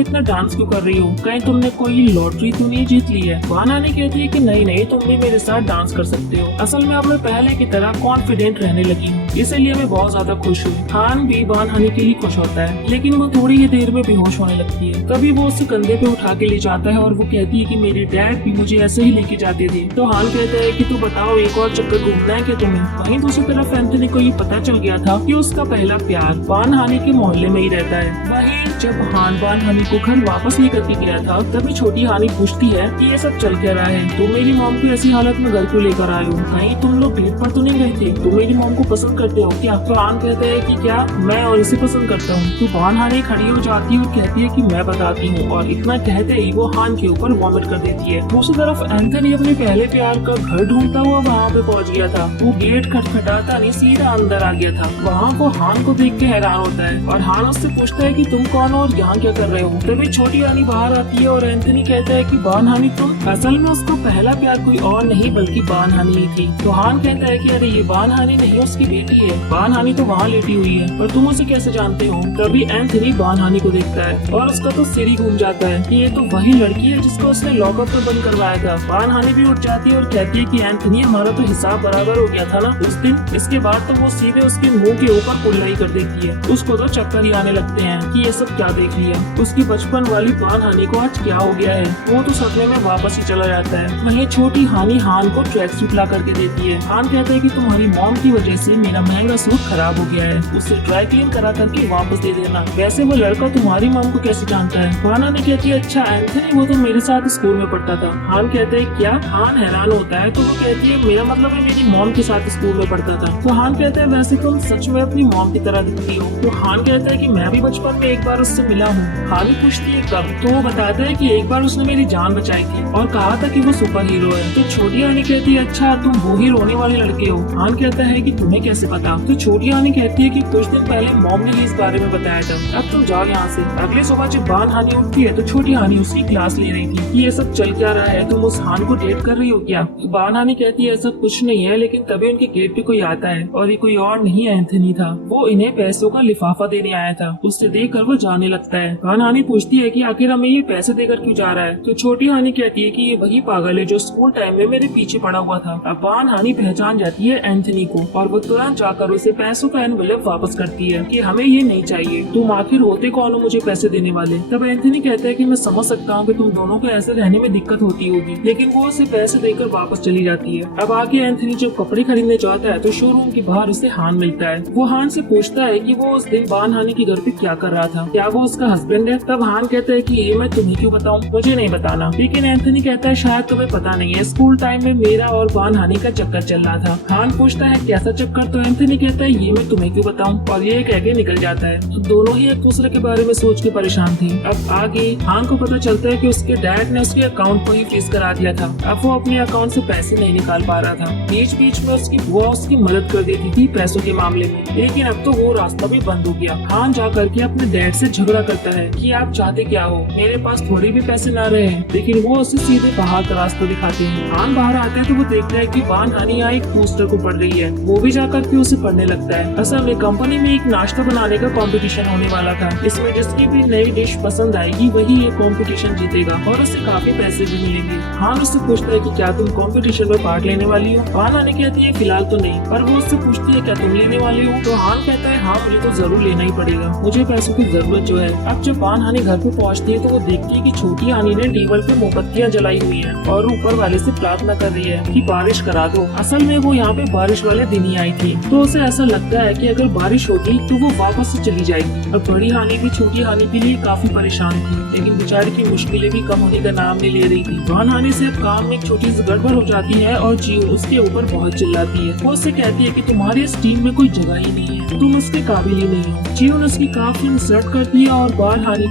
इतना डांस क्यों कर रही हो, कहीं तुमने कोई लॉटरी तो नहीं जीत ली है? बान हानी कहती है कि नहीं नहीं, तुम भी मेरे साथ डांस कर सकते हो। असल में अब मैं पहले की तरह कॉन्फिडेंट रहने लगी हूँ, इसीलिए मैं बहुत ज्यादा खुश हूँ। हान भी बान हानी के लिए खुश होता है, लेकिन वो थोड़ी ही देर में बेहोश होने लगती है। तभी वो उसे कंधे पे उठा के ले जाता है और वो कहती है कि मेरे डैड भी मुझे ऐसे ही लेके जाते थे। तो हान कहता है कि तू बताओ एक और चक्कर घूमना है क्या तुम्हें? वहीं दूसरी तरफ एंथनी को ये पता चल गया था कि उसका पहला प्यार बान हानी के मोहल्ले में ही रहता है। वहीं जब हान बान हानी को घर वापस लेकर के गया था, तभी छोटी हानी पूछती है कि ये सब चल क्या रहा है, तुम मेरी मॉम को ऐसी हालत में घर क्यों लेकर आए हो? कहीं तुम लोग डेट पर तो नहीं गए थे? तुम मेरी मॉम को पसंद करते हो क्या? तो हान कहता है कि क्या मैं और इसे पसंद करता हूँ? तो बान हानी खड़ी हो जाती है और कहती है कि मैं बताती हूँ, और इतना कहते ही वो हान के ऊपर वॉमिट कर देती है। दूसरी तरफ एंथनी अपने पहले प्यार का घर ढूंढता हुआ वहाँ पे पहुँच गया था। वो गेट खटखटाता नहीं सीधा अंदर आ गया था। वहाँ वो हान को देख के हैरान होता है और हान उससे पूछता है कि तुम कौन हो और यहाँ क्या कर रहे हो? तभी छोटी हानी बाहर आती है और एंथनी कहता है कि बान हानी तुम? असल में उसको पहला प्यार कोई और नहीं बल्कि बान हानी ही थी। तो हान कहता है कि अरे ये बान हानी नहीं, उसकी बेटी है। बान हानी तो वहाँ लेटी हुई है, पर तुम उसे कैसे जानते हो? तभी एंथनी बान हानी को देखता है और उसका तो सिर ही घूम जाता है कि ये तो वही लड़की है जिसको उसने लॉकअप में बंद करवाया था। बान हानी भी उठ जाती है और कहती है कि एंथनी हमारा तो हिसाब बराबर हो गया था ना उस दिन। इसके बाद तो वो सीधे उसके मुंह के ऊपर कुल्लाई कर देती है। उसको तो चक्कर ही आने लगते हैं कि ये सब क्या देख लिया। उसकी बचपन वाली बान हानी को आज क्या हो गया है? वो तो सपने में वापस ही चला जाता है। वहीं छोटी हानी हान को ट्रैक सूट ला करके देती है। हान कहता है कि तुम्हारी मॉम की वजह से मेरा महंगा सूट खराब हो गया है, उसे ड्राई क्लीन करा करके वापस दे देना। वैसे वो लड़का तुम्हारी मॉम को कैसे जानता है? बान हानी कहती है अच्छा एंथनी वो तो मेरे साथ स्कूल में पढ़ता था। हान कहता है क्या? हान हैरान होता है। तो वो कहती है मेरा मतलब है मेरी मॉम के साथ स्कूल में पढ़ता था। तो हान कहता है वैसे तुम सच में अपनी मॉम की तरह दिखती हो। तो हान कहता है कि मैं भी बचपन में एक बार उससे मिला हूँ। हानी पूछती है कब? तो वो बताता है कि एक बार उसने मेरी जान बचाई थी और कहा था कि वो सुपर हीरो है। तो छोटी हानी कहती है अच्छा तुम वो ही रोने वाले लड़के हो। हान कहता है कि तुम्हें कैसे पता। तो छोटी हानि कहती है कि कुछ दिन पहले मॉम ने ही इस बारे में बताया था, अब तुम जाओ यहाँ से। अगले सुबह जब बान हानि उठती है तो छोटी हानि उसकी क्लास ले रही थी कि ये सब चल क्या रहा है, तुम उस हान को डेट कर रही हो क्या? बान हानि कहती है ऐसा कुछ नहीं है, लेकिन तभी उनके गेट पे कोई आता है और ये कोई और नहीं एंथनी था। वो इन्हें पैसों का लिफाफा देने आया था। उसे देखकर वो जाने लगता है। बान हानि पूछती है कि आखिर हमें ये पैसे देकर क्यों जा रहा है? तो छोटी हानि कहती है कि ये वही पागल है जो स्कूल टाइम में मेरे पीछे पड़ा हुआ था। अब बान हानि पहचान जाती है एंथनी को और वो तुरंत जाकर उसे पैसों का एनवेलप वापस करती है कि हमें ये नहीं चाहिए, तुम आखिर होते कौन हो मुझे पैसे देने वाले? तब एंथनी कहता है कि मैं समझ सकता हूँ कि तुम दोनों को ऐसे रहने में दिक्कत होती होगी, लेकिन वो उसे पैसे देकर वापस चली जाती है। अब आगे एंथनी जब कपड़े खरीदने जाता है तो शोरूम के बाहर उसे हान मिलता है। वो हान से पूछता है कि वो उस दिन बान हानि के घर पे क्या कर रहा था, क्या वो उसका हस्बैंड है? तब हान कहता है कि ये मैं तुम्हें क्यों बताऊं, मुझे नहीं बताना। लेकिन एंथनी कहता है शायद तुम्हें पता नहीं है, स्कूल टाइम में मेरा और बान हानि का चक्कर चल रहा था। हान पूछता है कैसा चक्कर? तो एंथनी कहता है ये मैं तुम्हें क्यों बताऊं, और ये कह के निकल जाता है। तो दोनों ही एक दूसरे के बारे में सोच के परेशान थे। अब आगे हान को पता चलता है कि उसके डैड ने उसके अकाउंट को ही फ्रीज करा दिया था। अब वो अपने अकाउंट से पैसे नहीं निकाल पा रहा था। बीच बीच में उसकी बुआ उसकी मदद कर देती थी पैसों के मामले में, लेकिन अब तो वो रास्ता भी बंद हो गया। हान जा करके अपने डैड से झगड़ा करता है कि आप चाहते क्या हो, मेरे पास थोड़े भी पैसे ना रहे हैं, लेकिन वो उसे सीधे बाहर का रास्ता दिखाते हैं। हान बाहर आता है तो वो देखता है कि बान हानि यहाँ एक पोस्टर को पढ़ रही है। वो भी जाकर के उसे पढ़ने लगता है। असल में कंपनी में एक नाश्ता बनाने का कंपटीशन होने वाला था, इसमें जिसकी भी नई डिश पसंद आएगी वही ये कंपटीशन जीतेगा और उसे काफी पैसे भी मिलेंगे। हान उससे पूछता है कि क्या तुम कंपटीशन में पार्ट लेने वाली हो? बान हानि कहती है फिलहाल तो नहीं, पर वो उससे पूछती है क्या तुम लेने वाली हो? तो हान कहता है हाँ मुझे तो जरूर लेना ही पड़ेगा, मुझे पैसों की जरूरत जो है। अब जब बान हानि घर पे पहुँचती है तो वो देखती है कि छोटी हानि ने टेबल पे मोमबत्तियां जलाई हुई है और ऊपर वाले से प्रार्थना कर रही है कि बारिश करा दो। असल में वो यहाँ पे बारिश वाले दिन ही आई थी, तो उसे ऐसा लगता है कि अगर बारिश होगी तो वो वापस से चली जाएगी। अब बड़ी हानि भी छोटी हानि के लिए काफी परेशान थी, लेकिन बेचारी की मुश्किलें भी कम होने का नाम नहीं ले रही थी। बान हानि से अब काम में एक छोटी सी गड़बड़ हो जाती है और जीव उसके ऊपर बहुत चिल्लाती है। वो उससे कहती है कि तुम्हारी इस टीम में कोई जगह ही नहीं है, तुम उसके काबिल ही नहीं हो। जीवन उसकी काफी इंसल्ट करती है और बान हानि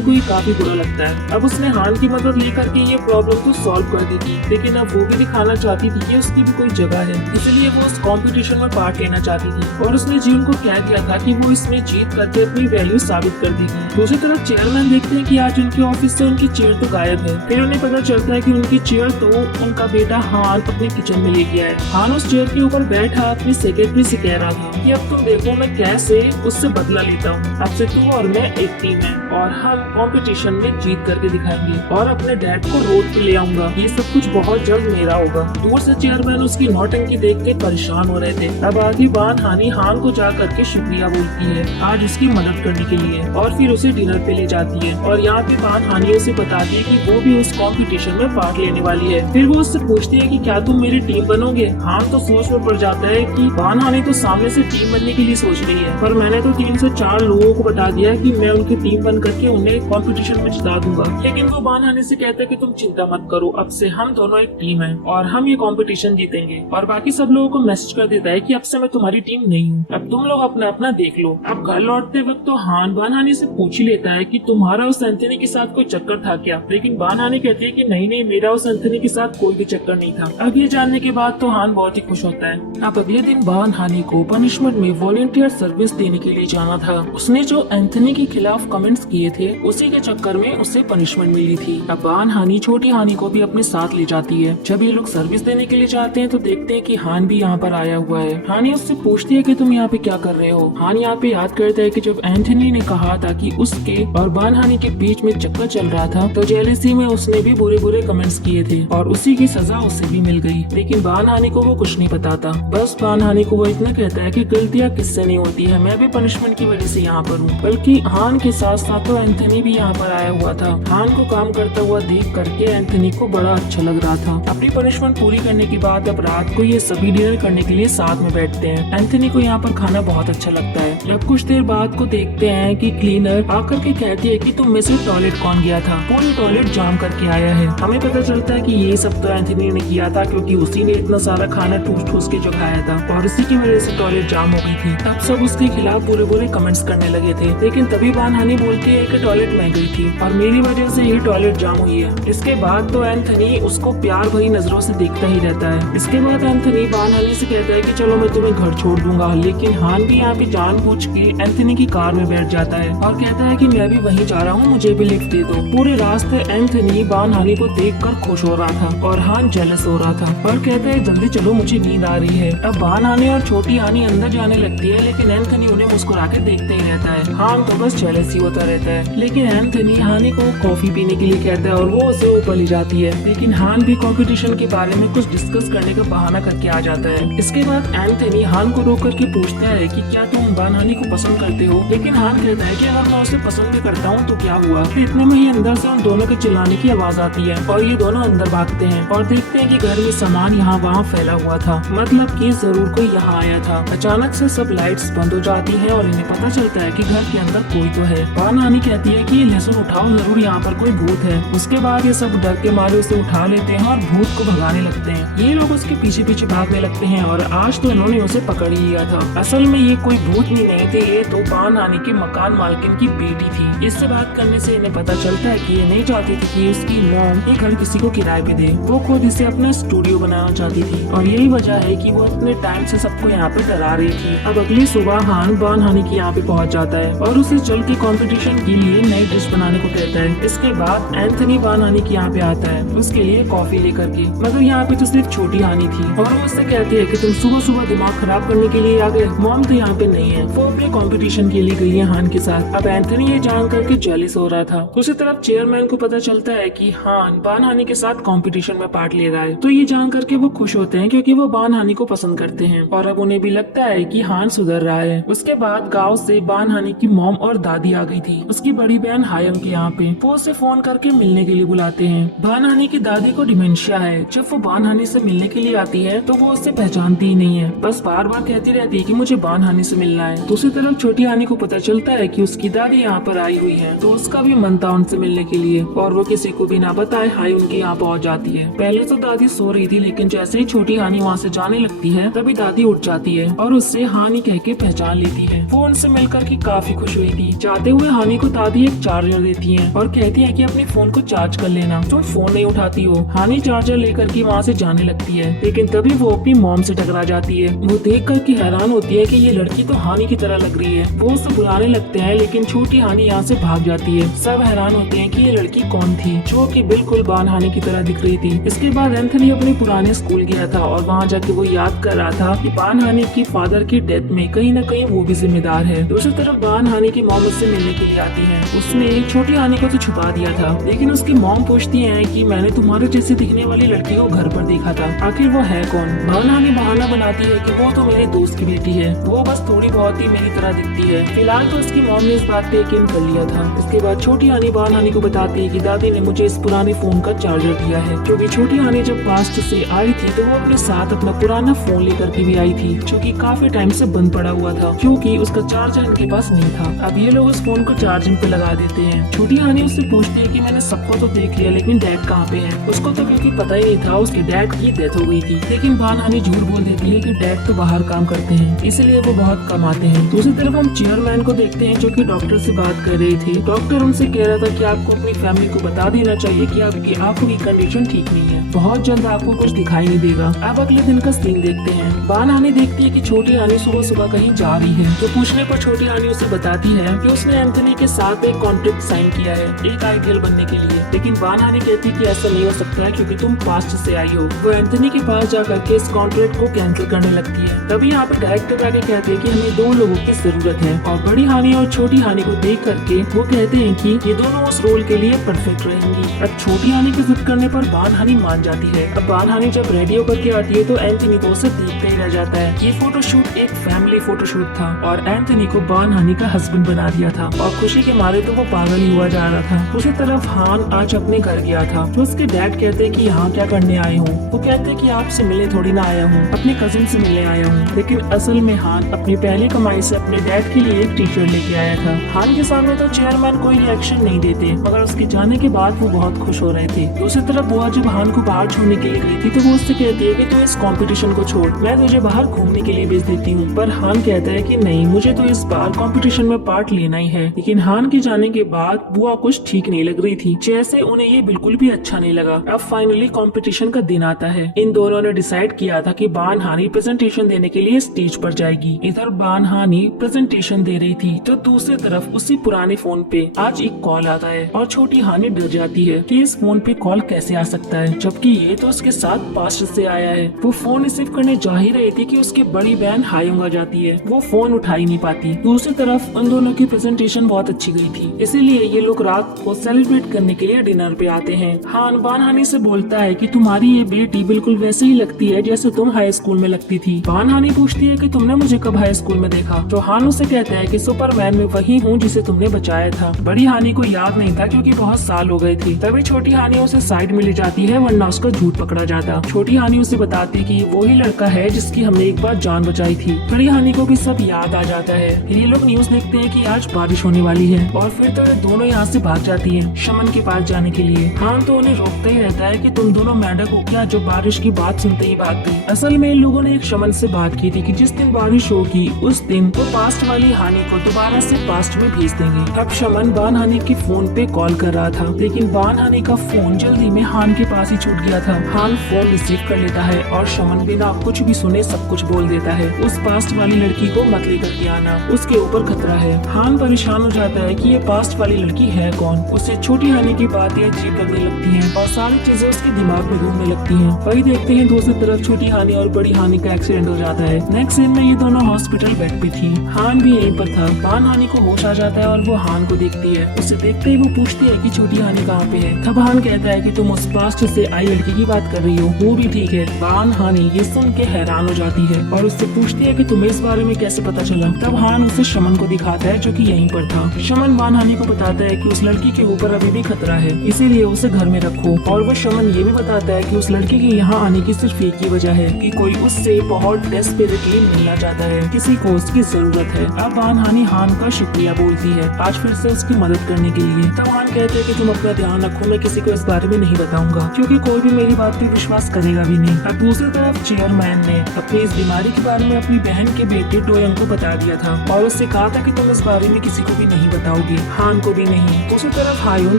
को ये काफी बुरा लगता है। अब उसने हान की मदद लेकर के ये प्रॉब्लम तो सॉल्व कर दी थी, लेकिन अब वो भी दिखाना चाहती थी कि उसकी भी कोई जगह है, इसलिए वो उस कंपटीशन में पार्ट लेना चाहती थी और उसने जीवन को कह दिया था कि वो इसमें जीत करके अपनी वैल्यू साबित कर देगी। दूसरी तरफ चेयरमैन देखते हैं कि आज उनके ऑफिस से उनकी चेयर तो गायब है। फिर उन्हें पता चलता है कि उनकी चेयर तो उनका बेटा हान अपने किचन में ले गया है। हान उस चेयर के ऊपर बैठा अपनी सेक्रेटरी से कह रहा था कि अब तुम देखो मैं कैसे उससे बदला लेता हूँ, अब से तू और मैं एक टीम है और हम कंपटीशन में जीत करके दिखाएंगे और अपने डैड को रोड पे ले आऊंगा, ये सब कुछ बहुत जल्द मेरा होगा। दूर से चेयरमैन उसकी नौटंकी देख के परेशान हो रहे थे। अब आगे बान हानि हान को जा करके शुक्रिया बोलती है आज उसकी मदद करने के लिए और फिर उसे डिनर पे ले जाती है और यहाँ पे बान हानि उसे बताती है कि वो भी उस कंपटीशन में पार्ट लेने वाली है। फिर वो उससे पूछती है कि क्या तुम मेरी टीम बनोगे? हान तो सोच में पड़ जाता है कि बान हानि तो सामने से टीम बनने के लिए सोच रही है, पर मैंने तो 3 से 4 लोगों को बता दिया कि मैं उनकी टीम बन करके उन्हें कंपटीशन में जिता दूंगा। लेकिन वो बान हानि से कहता है कि तुम चिंता मत करो, अब से हम दोनों एक टीम है और हम ये कंपटीशन जीतेंगे। और बाकी सब लोगों को मैसेज कर देता है कि अब से मैं तुम्हारी टीम नहीं हूँ, अब तुम लोग अपना अपना देख लो। अब घर लौटते वक्त तो हान बान हानि से पूछ ही लेता है कि तुम्हारा उस एंथनी के साथ कोई चक्कर था क्या? लेकिन बान हानि कहती है कि नहीं, मेरा उस एंथनी के साथ कोई भी चक्कर नहीं था। अब ये जानने के बाद तो हान बहुत ही खुश होता है। अब अगले दिन बान हानि को पनिशमेंट में वॉलंटियर सर्विस देने के लिए जाना था। उसने जो एंथनी के खिलाफ कमेंट्स किए थे उसी के चक्कर में उसे पनिशमेंट मिली थी। अब बान हानि छोटी हानि को भी अपने साथ ले जाती है। जब ये लोग सर्विस देने के लिए जाते हैं तो देखते हैं कि हान भी यहाँ पर आया हुआ है। हानि उससे पूछती है कि तुम यहाँ पे क्या कर रहे हो? हान यहाँ पे याद करता है कि जब एंथनी ने कहा था कि उसके और बान हानि के बीच में चक्कर चल रहा था तो जेलसी में उसने भी बुरे बुरे कमेंट्स किए थे और उसी की सजा उसे भी मिल गई। लेकिन बान हानि को वो कुछ नहीं बताता, बस बान हानि को वो इतना कहता है कि गलतियाँ किससे नहीं होती है, मैं भी पनिशमेंट की वजह से यहाँ पर हूँ। बल्कि हान के साथ साथ तो एंथनी भी यहाँ पर आया हुआ था। हान को काम करता हुआ देख करके एंथनी को बड़ा अच्छा लग रहा था। अपनी पनिशमेंट पूरी करने के बाद अब रात को ये सभी डिनर करने के लिए साथ में बैठते हैं। एंथनी को यहाँ पर खाना बहुत अच्छा लगता है। अब कुछ देर बाद को देखते हैं कि क्लीनर आकर के कहती है कि तुम में से टॉयलेट कौन गया था? पूरी टॉयलेट जाम करके आया है। हमें पता चलता है कि ये सब तो एंथनी ने किया था क्योंकि उसी ने इतना सारा खाना ठूस ठूस के जो खाया था और उसी की वजह से टॉयलेट जाम हो गई थी। तब सब उसके खिलाफ बुरे बुरे कमेंट्स करने लगे थे, लेकिन तभी बान हानि बोलती है कि टॉयलेट मैं गई थी और मेरी वजह से ये टॉयलेट जाम हुई है। इसके बाद तो एंथनी उसको प्यार भरी नजरों से देखता ही रहता है। इसके बाद एंथनी बान हानि से कहता कहता है कि चलो मैं तुम्हें घर छोड़ दूंगा, लेकिन हान भी यहाँ पे जानबूझ के एंथनी की कार में बैठ जाता है और कहता है कि मैं भी वहीं जा रहा हूँ, मुझे भी लिफ्ट दे दो। पूरे रास्ते एंथनी बान हानी को देखकर खुश हो रहा था और हान जेलस हो रहा था और कहता है जल्दी चलो, मुझे नींद आ रही है। अब बान हानी और छोटी हानी अंदर जाने लगती है, लेकिन एंथनी उन्हें मुस्कुरा के देखते ही रहता है। हान तो बस जेलस ही होता रहता है, लेकिन एंथनी हानी को कॉफी पीने के लिए कहता है और वो उसे ऊपर ले जाती है। लेकिन हान भी कंपटीशन के बारे में कुछ डिस्कस करने का बहाना करके आ जाता है। इसके बाद एंथनी हान को रोक करके पूछता है कि क्या तुम बान हानी को पसंद करते हो, लेकिन हान कहता है कि अगर मैं उसे पसंद भी करता हूँ तो क्या हुआ। इतने में ही अंदर से उन दोनों के चिल्लाने की आवाज आती है और ये दोनों अंदर भागते हैं और देखते हैं कि घर में सामान यहाँ वहाँ फैला हुआ था, मतलब कि जरूर कोई यहाँ आया था। अचानक से सब लाइट्स बंद हो जाती है और इन्हें पता चलता है कि घर के अंदर कोई तो है। बान हानी कहती है कि ये लहसुन उठाओ, जरूर यहाँ पर कोई भूत है। उसके बाद ये सब डर के मारे उसे उठा लेते हैं और भूत को भगाने लगते हैं। ये लोग उसके पीछे पीछे भागने लगते हैं और आज तो इन्होंने उसे पकड़ ही लिया था। असल में ये कोई भूत नहीं थे, ये तो बान हानी के मकान मालकिन की बेटी थी। इससे बात करने से इन्हें पता चलता है कि ये नहीं चाहती थी कि उसकी मॉम ये घर किसी को किराए पे दे, वो खुद इसे अपना स्टूडियो बनाना चाहती थी और यही वजह है कि वो अपने टाइम से सबको यहाँ पे डरा रही थी। अब अगली सुबह हान बान हानी के यहाँ पे पहुँच जाता है और उसे चल के कॉम्पिटिशन के लिए नई डिश बनाने को कहता है। इसके बाद एंथनी बान हानी के यहाँ पे आता है उसके लिए कॉफी लेकर के, मगर यहाँ पे तो सिर्फ छोटी हानी थी और वो उससे कहती है कि तुम सुबह सुबह दिमाग खराब करने के लिए आ गए, मॉम तो यहाँ पे नहीं है, वो अपने कंपटीशन के लिए गई है हान के साथ। अब एंथनी ये जान करके जेलस हो रहा था। दूसरी तरफ चेयरमैन को पता चलता है कि हान बान हानी के साथ कंपटीशन में पार्ट ले रहा है, तो ये जान करके वो खुश होते हैं क्योंकि वो बान हानी को पसंद करते हैं और अब उन्हें भी लगता है कि हान सुधर रहा है। उसके बाद गाँव से बान हानी की मॉम और दादी आ गई थी उसकी बड़ी बहन हायम के यहाँ पे। वो उसे फोन करके मिलने के लिए बुलाते हैं। बान हानी की दादी को डिमेंशिया है, जब वो बान हानी से मिलने के लिए आती है तो वो उससे पहचानती ही नहीं है, बस बार बार कहती रहती है कि मुझे बान हानी से मिलना है। दूसरी तरफ छोटी हानी को पता चलता है कि उसकी दादी यहाँ पर आई हुई है, तो उसका भी मन था उनसे मिलने के लिए और वो किसी को भी ना बताए हाय उनके यहाँ पहुँच जाती है। पहले तो दादी सो रही थी, लेकिन जैसे ही छोटी हानी वहाँ से जाने लगती है तभी दादी उठ जाती है और उससे हानी कह के पहचान लेती है। वो उनसे मिलकर के काफी खुश हुई थी। जाते हुए हानी को दादी एक चार्जर देती है और कहती है कि अपने फोन को चार्ज कर लेना, तुम फोन नहीं उठाती हो। हानी चार्जर लेकर के वहाँ से जाने लगती है, लेकिन तभी वो अपनी मॉम से टकरा जाती है। वो देख कर के हैरान होती है कि ये लड़की तो हानी की तरह लग रही है। वो उसे बुलाने लगते हैं, लेकिन छोटी हानी यहाँ से भाग जाती है। सब हैरान होते हैं कि ये लड़की कौन थी जो कि बिल्कुल बान हानी की तरह दिख रही थी। इसके बाद एंथनी अपने पुराने स्कूल गया था और वहाँ जाके वो याद कर रहा था कि बान हानी की फादर की डेथ में कहीं न कहीं वो भी जिम्मेदार है। दूसरी तरफ बान हानी की मॉम उससे मिलने के लिए आती है। उसने छोटी हानी को तो छुपा दिया था, लेकिन उसकी मॉम पूछती है कि मैंने तुम्हारे जैसे दिखने वाली लड़की को घर पर देखा था, आखिर वो है कौन। बान हानी बहाना बनाती है कि वो तो मेरे दोस्त की बेटी है, वो बस थोड़ी बहुत ही मेरी तरह दिखती है। फिलहाल तो उसकी मॉम ने इस बात पे यकीन कर लिया था। इसके बाद छोटी हानी बान हानी को बताती है कि दादी ने मुझे इस पुराने फोन का चार्जर दिया है, क्योंकि छोटी हानी जब पास्ट से आई थी तो वो अपने साथ अपना पुराना फोन लेकर के भी आई थी, जो कि काफी टाइम से बंद पड़ा हुआ था क्योंकि उसका चार्जर इनके पास नहीं था। अब ये लोग उस फोन को चार्जिंग पे लगा देते हैं। छोटी हानी उससे पूछती है कि मैंने सबको तो देख लिया, लेकिन डैड कहाँ पे है। उसको तो क्योंकि पता ही नहीं था उसके डैड की डेथ हो गई थी, लेकिन बान हानी झूठ बोल देती है कि डैड तो बाहर काम करते हैं, इसलिए वो बहुत कम आते हैं। दूसरी तरफ हम चेयरमैन को देखते हैं जो कि डॉक्टर से बात कर रहे थे। डॉक्टर उनसे कह रहा था कि आपको अपनी फैमिली को बता देना चाहिए कि आपकी आंखों की कंडीशन ठीक नहीं है, बहुत जल्द आपको कुछ दिखाई नहीं देगा। अब अगले दिन का सीन देखते हैं। बान हानी देखती है कि छोटी हानी सुबह सुबह कहीं जा रही है, तो पूछने पर छोटी हानी उसे बताती है कि उसने एंथनी के साथ एक कॉन्ट्रैक्ट साइन किया है एक आइडियल बनने के लिए। लेकिन बान हानी कहती है कि ऐसा नहीं हो सकता है क्योंकि तुम पास्ट से आई हो। वो एंथनी के पास जाकर के इस कॉन्ट्रैक्ट को कैंसिल करने लगती है। तभी यहाँ पे डायरेक्टर आके कहते हैं कि हमें 2 लोगों की जरूरत है और बड़ी हानी और छोटी हानी को देख करके वो कहते हैं कि ये दोनों उस रोल के लिए परफेक्ट रहेंगी। अब छोटी हानी की जिद करने पर बान हानी मान जाती है। अब बान हानी जब रेडी होकर के आती है तो एंथनी तो उसे देखते ही रह जाता है। ये फोटोशूट एक फैमिली फोटोशूट था और एंथनी को बान हानी का हस्बैंड बना दिया था और खुशी के मारे तो वो पागल ही हुआ जा रहा था। उसी तरफ हान आज अपने घर गया था, तो उसके डैड कहते हैं कि यहाँ क्या करने आए हूँ। वो कहते हैं कि आपसे मिलने थोड़ी ना आया हूँ, अपने कजिन से मिलने आया हूँ। लेकिन असल में हान अपनी पहली कमाई से अपने डैड के लिए एक टी शर्ट लेके आया था। हान के सामने तो चेयरमैन कोई रिएक्शन नहीं देते, मगर उसके जाने के बाद वो बहुत खुश हो रहे थे। दूसरी तरफ बुआ जब हान को बाहर छोड़ने के लिए गई थी तो वो उससे कहती है कि तू इस कंपटीशन को छोड़, मैं तुझे बाहर घूमने के लिए भेज देती हूँ। पर हान कहता है कि नहीं, मुझे तो इस बार कंपटीशन में पार्ट लेना ही है। लेकिन हान के जाने के बाद बुआ कुछ ठीक नहीं लग रही थी, जैसे उन्हें ये बिल्कुल भी अच्छा नहीं लगा। अब फाइनली कंपटीशन का दिन आता है। इन दोनों ने डिसाइड किया था कि बान हानि प्रेजेंटेशन देने के लिए स्टेज पर जाएगी। इधर बान हानि प्रेजेंटेशन दे रही थी तो दूसरी तरफ उसी पुराने फोन पे आज एक कॉल आता है और छोटी हानि डर जाती है कि इस फोन पे कॉल कैसे आ सकता है, जबकि ये तो उसके साथ पास्ट से आया है। वो फोन रिसीव करने जा ही रही थी कि उसकी बड़ी बहन हायुंग आ जाती है। वो फोन उठा ही नहीं पाती। दूसरी तरफ उन दोनों की प्रेजेंटेशन बहुत अच्छी गई थी, इसीलिए ये लोग रात को सेलिब्रेट करने के लिए डिनर पे आते हैं। हान बान हानि से बोलता है कि तुम्हारी ये बेटी बिल्कुल वैसे ही लगती है जैसे तुम हाई स्कूल में लगती थी। बान हानि पूछती है कि तुमने मुझे कब हाई स्कूल में देखा, तो हान उसे कहता है कि सुपरमैन में वही हूँ जिसे तुमने बचाया था। बड़ी हानि को याद नहीं था क्योंकि बहुत साल हो गए थे। तभी छोटी हानि उसे साइड में ले जाती है वरना उसका झूठ पकड़ा जाता। छोटी हानि उसे बताती कि वो ही लड़का है जिसकी हमने एक बार जान बचाई थी। बड़ी हानि को भी सब याद आ जाता है। फिर ये लोग न्यूज देखते हैं कि आज बारिश होने वाली है और फिर तो ये दोनों यहाँ से भाग जाती हैं शमन के पास जाने के लिए। हान तो उन्हें रोकता ही रहता है कि तुम दोनों मेंढक हो क्या जो बारिश की बात सुनते ही भाग गई। असल में इन लोगों ने एक शमन से बात की थी कि जिस दिन बारिश होगी उस दिन वो पास्ट वाली हानि को दोबारा से पास्ट में भेज देंगे। अब शमन बान हानि के फोन पे कॉल कर रहा था, लेकिन बान हानि का फोन जल्दी में हान के पास ही छूट गया था। हान फोन रिसीव कर लेता है और शमन बिना कुछ भी सुने सब कुछ बोल देता है। उस पास्ट वाली लड़की को मत लेकर के आना, उसके ऊपर खतरा है। हान परेशान हो जाता है कि ये पास्ट वाली लड़की है कौन। उसे छोटी हानि की बातें अजीब लगने लगती हैं और सारी चीजें उसके दिमाग में घूमने लगती हैं। वही देखते हैं दूसरी तरफ छोटी हानि और बड़ी हानि का एक्सीडेंट हो जाता है। नेक्स्ट सीन में ये दोनों हॉस्पिटल बेड पे थी। हान भी यहीं पर था। बान हानि को होश आ जाता है और वो हान को देखती है। उसे देखते ही वो पूछती है कि छोटी हानि कहाँ पे है। तब हान कहता है कि तुम उस पास्ट से आई लड़की की बात कर रही हो, वो भी ठीक है। बान हानि ये सुन के हैरान हो जाती है और उससे पूछती है कि तुम्हें इस बारे में कैसे पता चला। तब हान उसे शमन को दिखाता है जो कि यहीं पर था। शमन बान हानि को बताता है कि उस लड़की के ऊपर अभी भी खतरा है, इसीलिए उसे घर में रखो। और वो शमन ये भी बताता है कि उस लड़की के यहाँ आने की सिर्फ एक ही वजह है कि कोई उससे बहुत डेस्परेटली मिलना चाहता है, किसी को उसकी जरूरत है। अब बान हानि हान का शुक्रिया बोलती है आज फिर से उसकी मदद करने के लिए। तब हान कहते हैं कि तुम अपना ध्यान रखो, मैं किसी को इस बारे में नहीं बताऊंगा क्योंकि कोई भी मेरी बात पे विश्वास करेगा भी नहीं। अब दूसरी तरफ चेयरमैन ने अपनी इस बीमारी के बारे में अपनी बहन के बेटे डोयंग को बता दिया था और उससे कहा था कि तुम इस बारे में किसी को भी नहीं बताओगे, हान को भी नहीं। दूसरी तरफ हायुन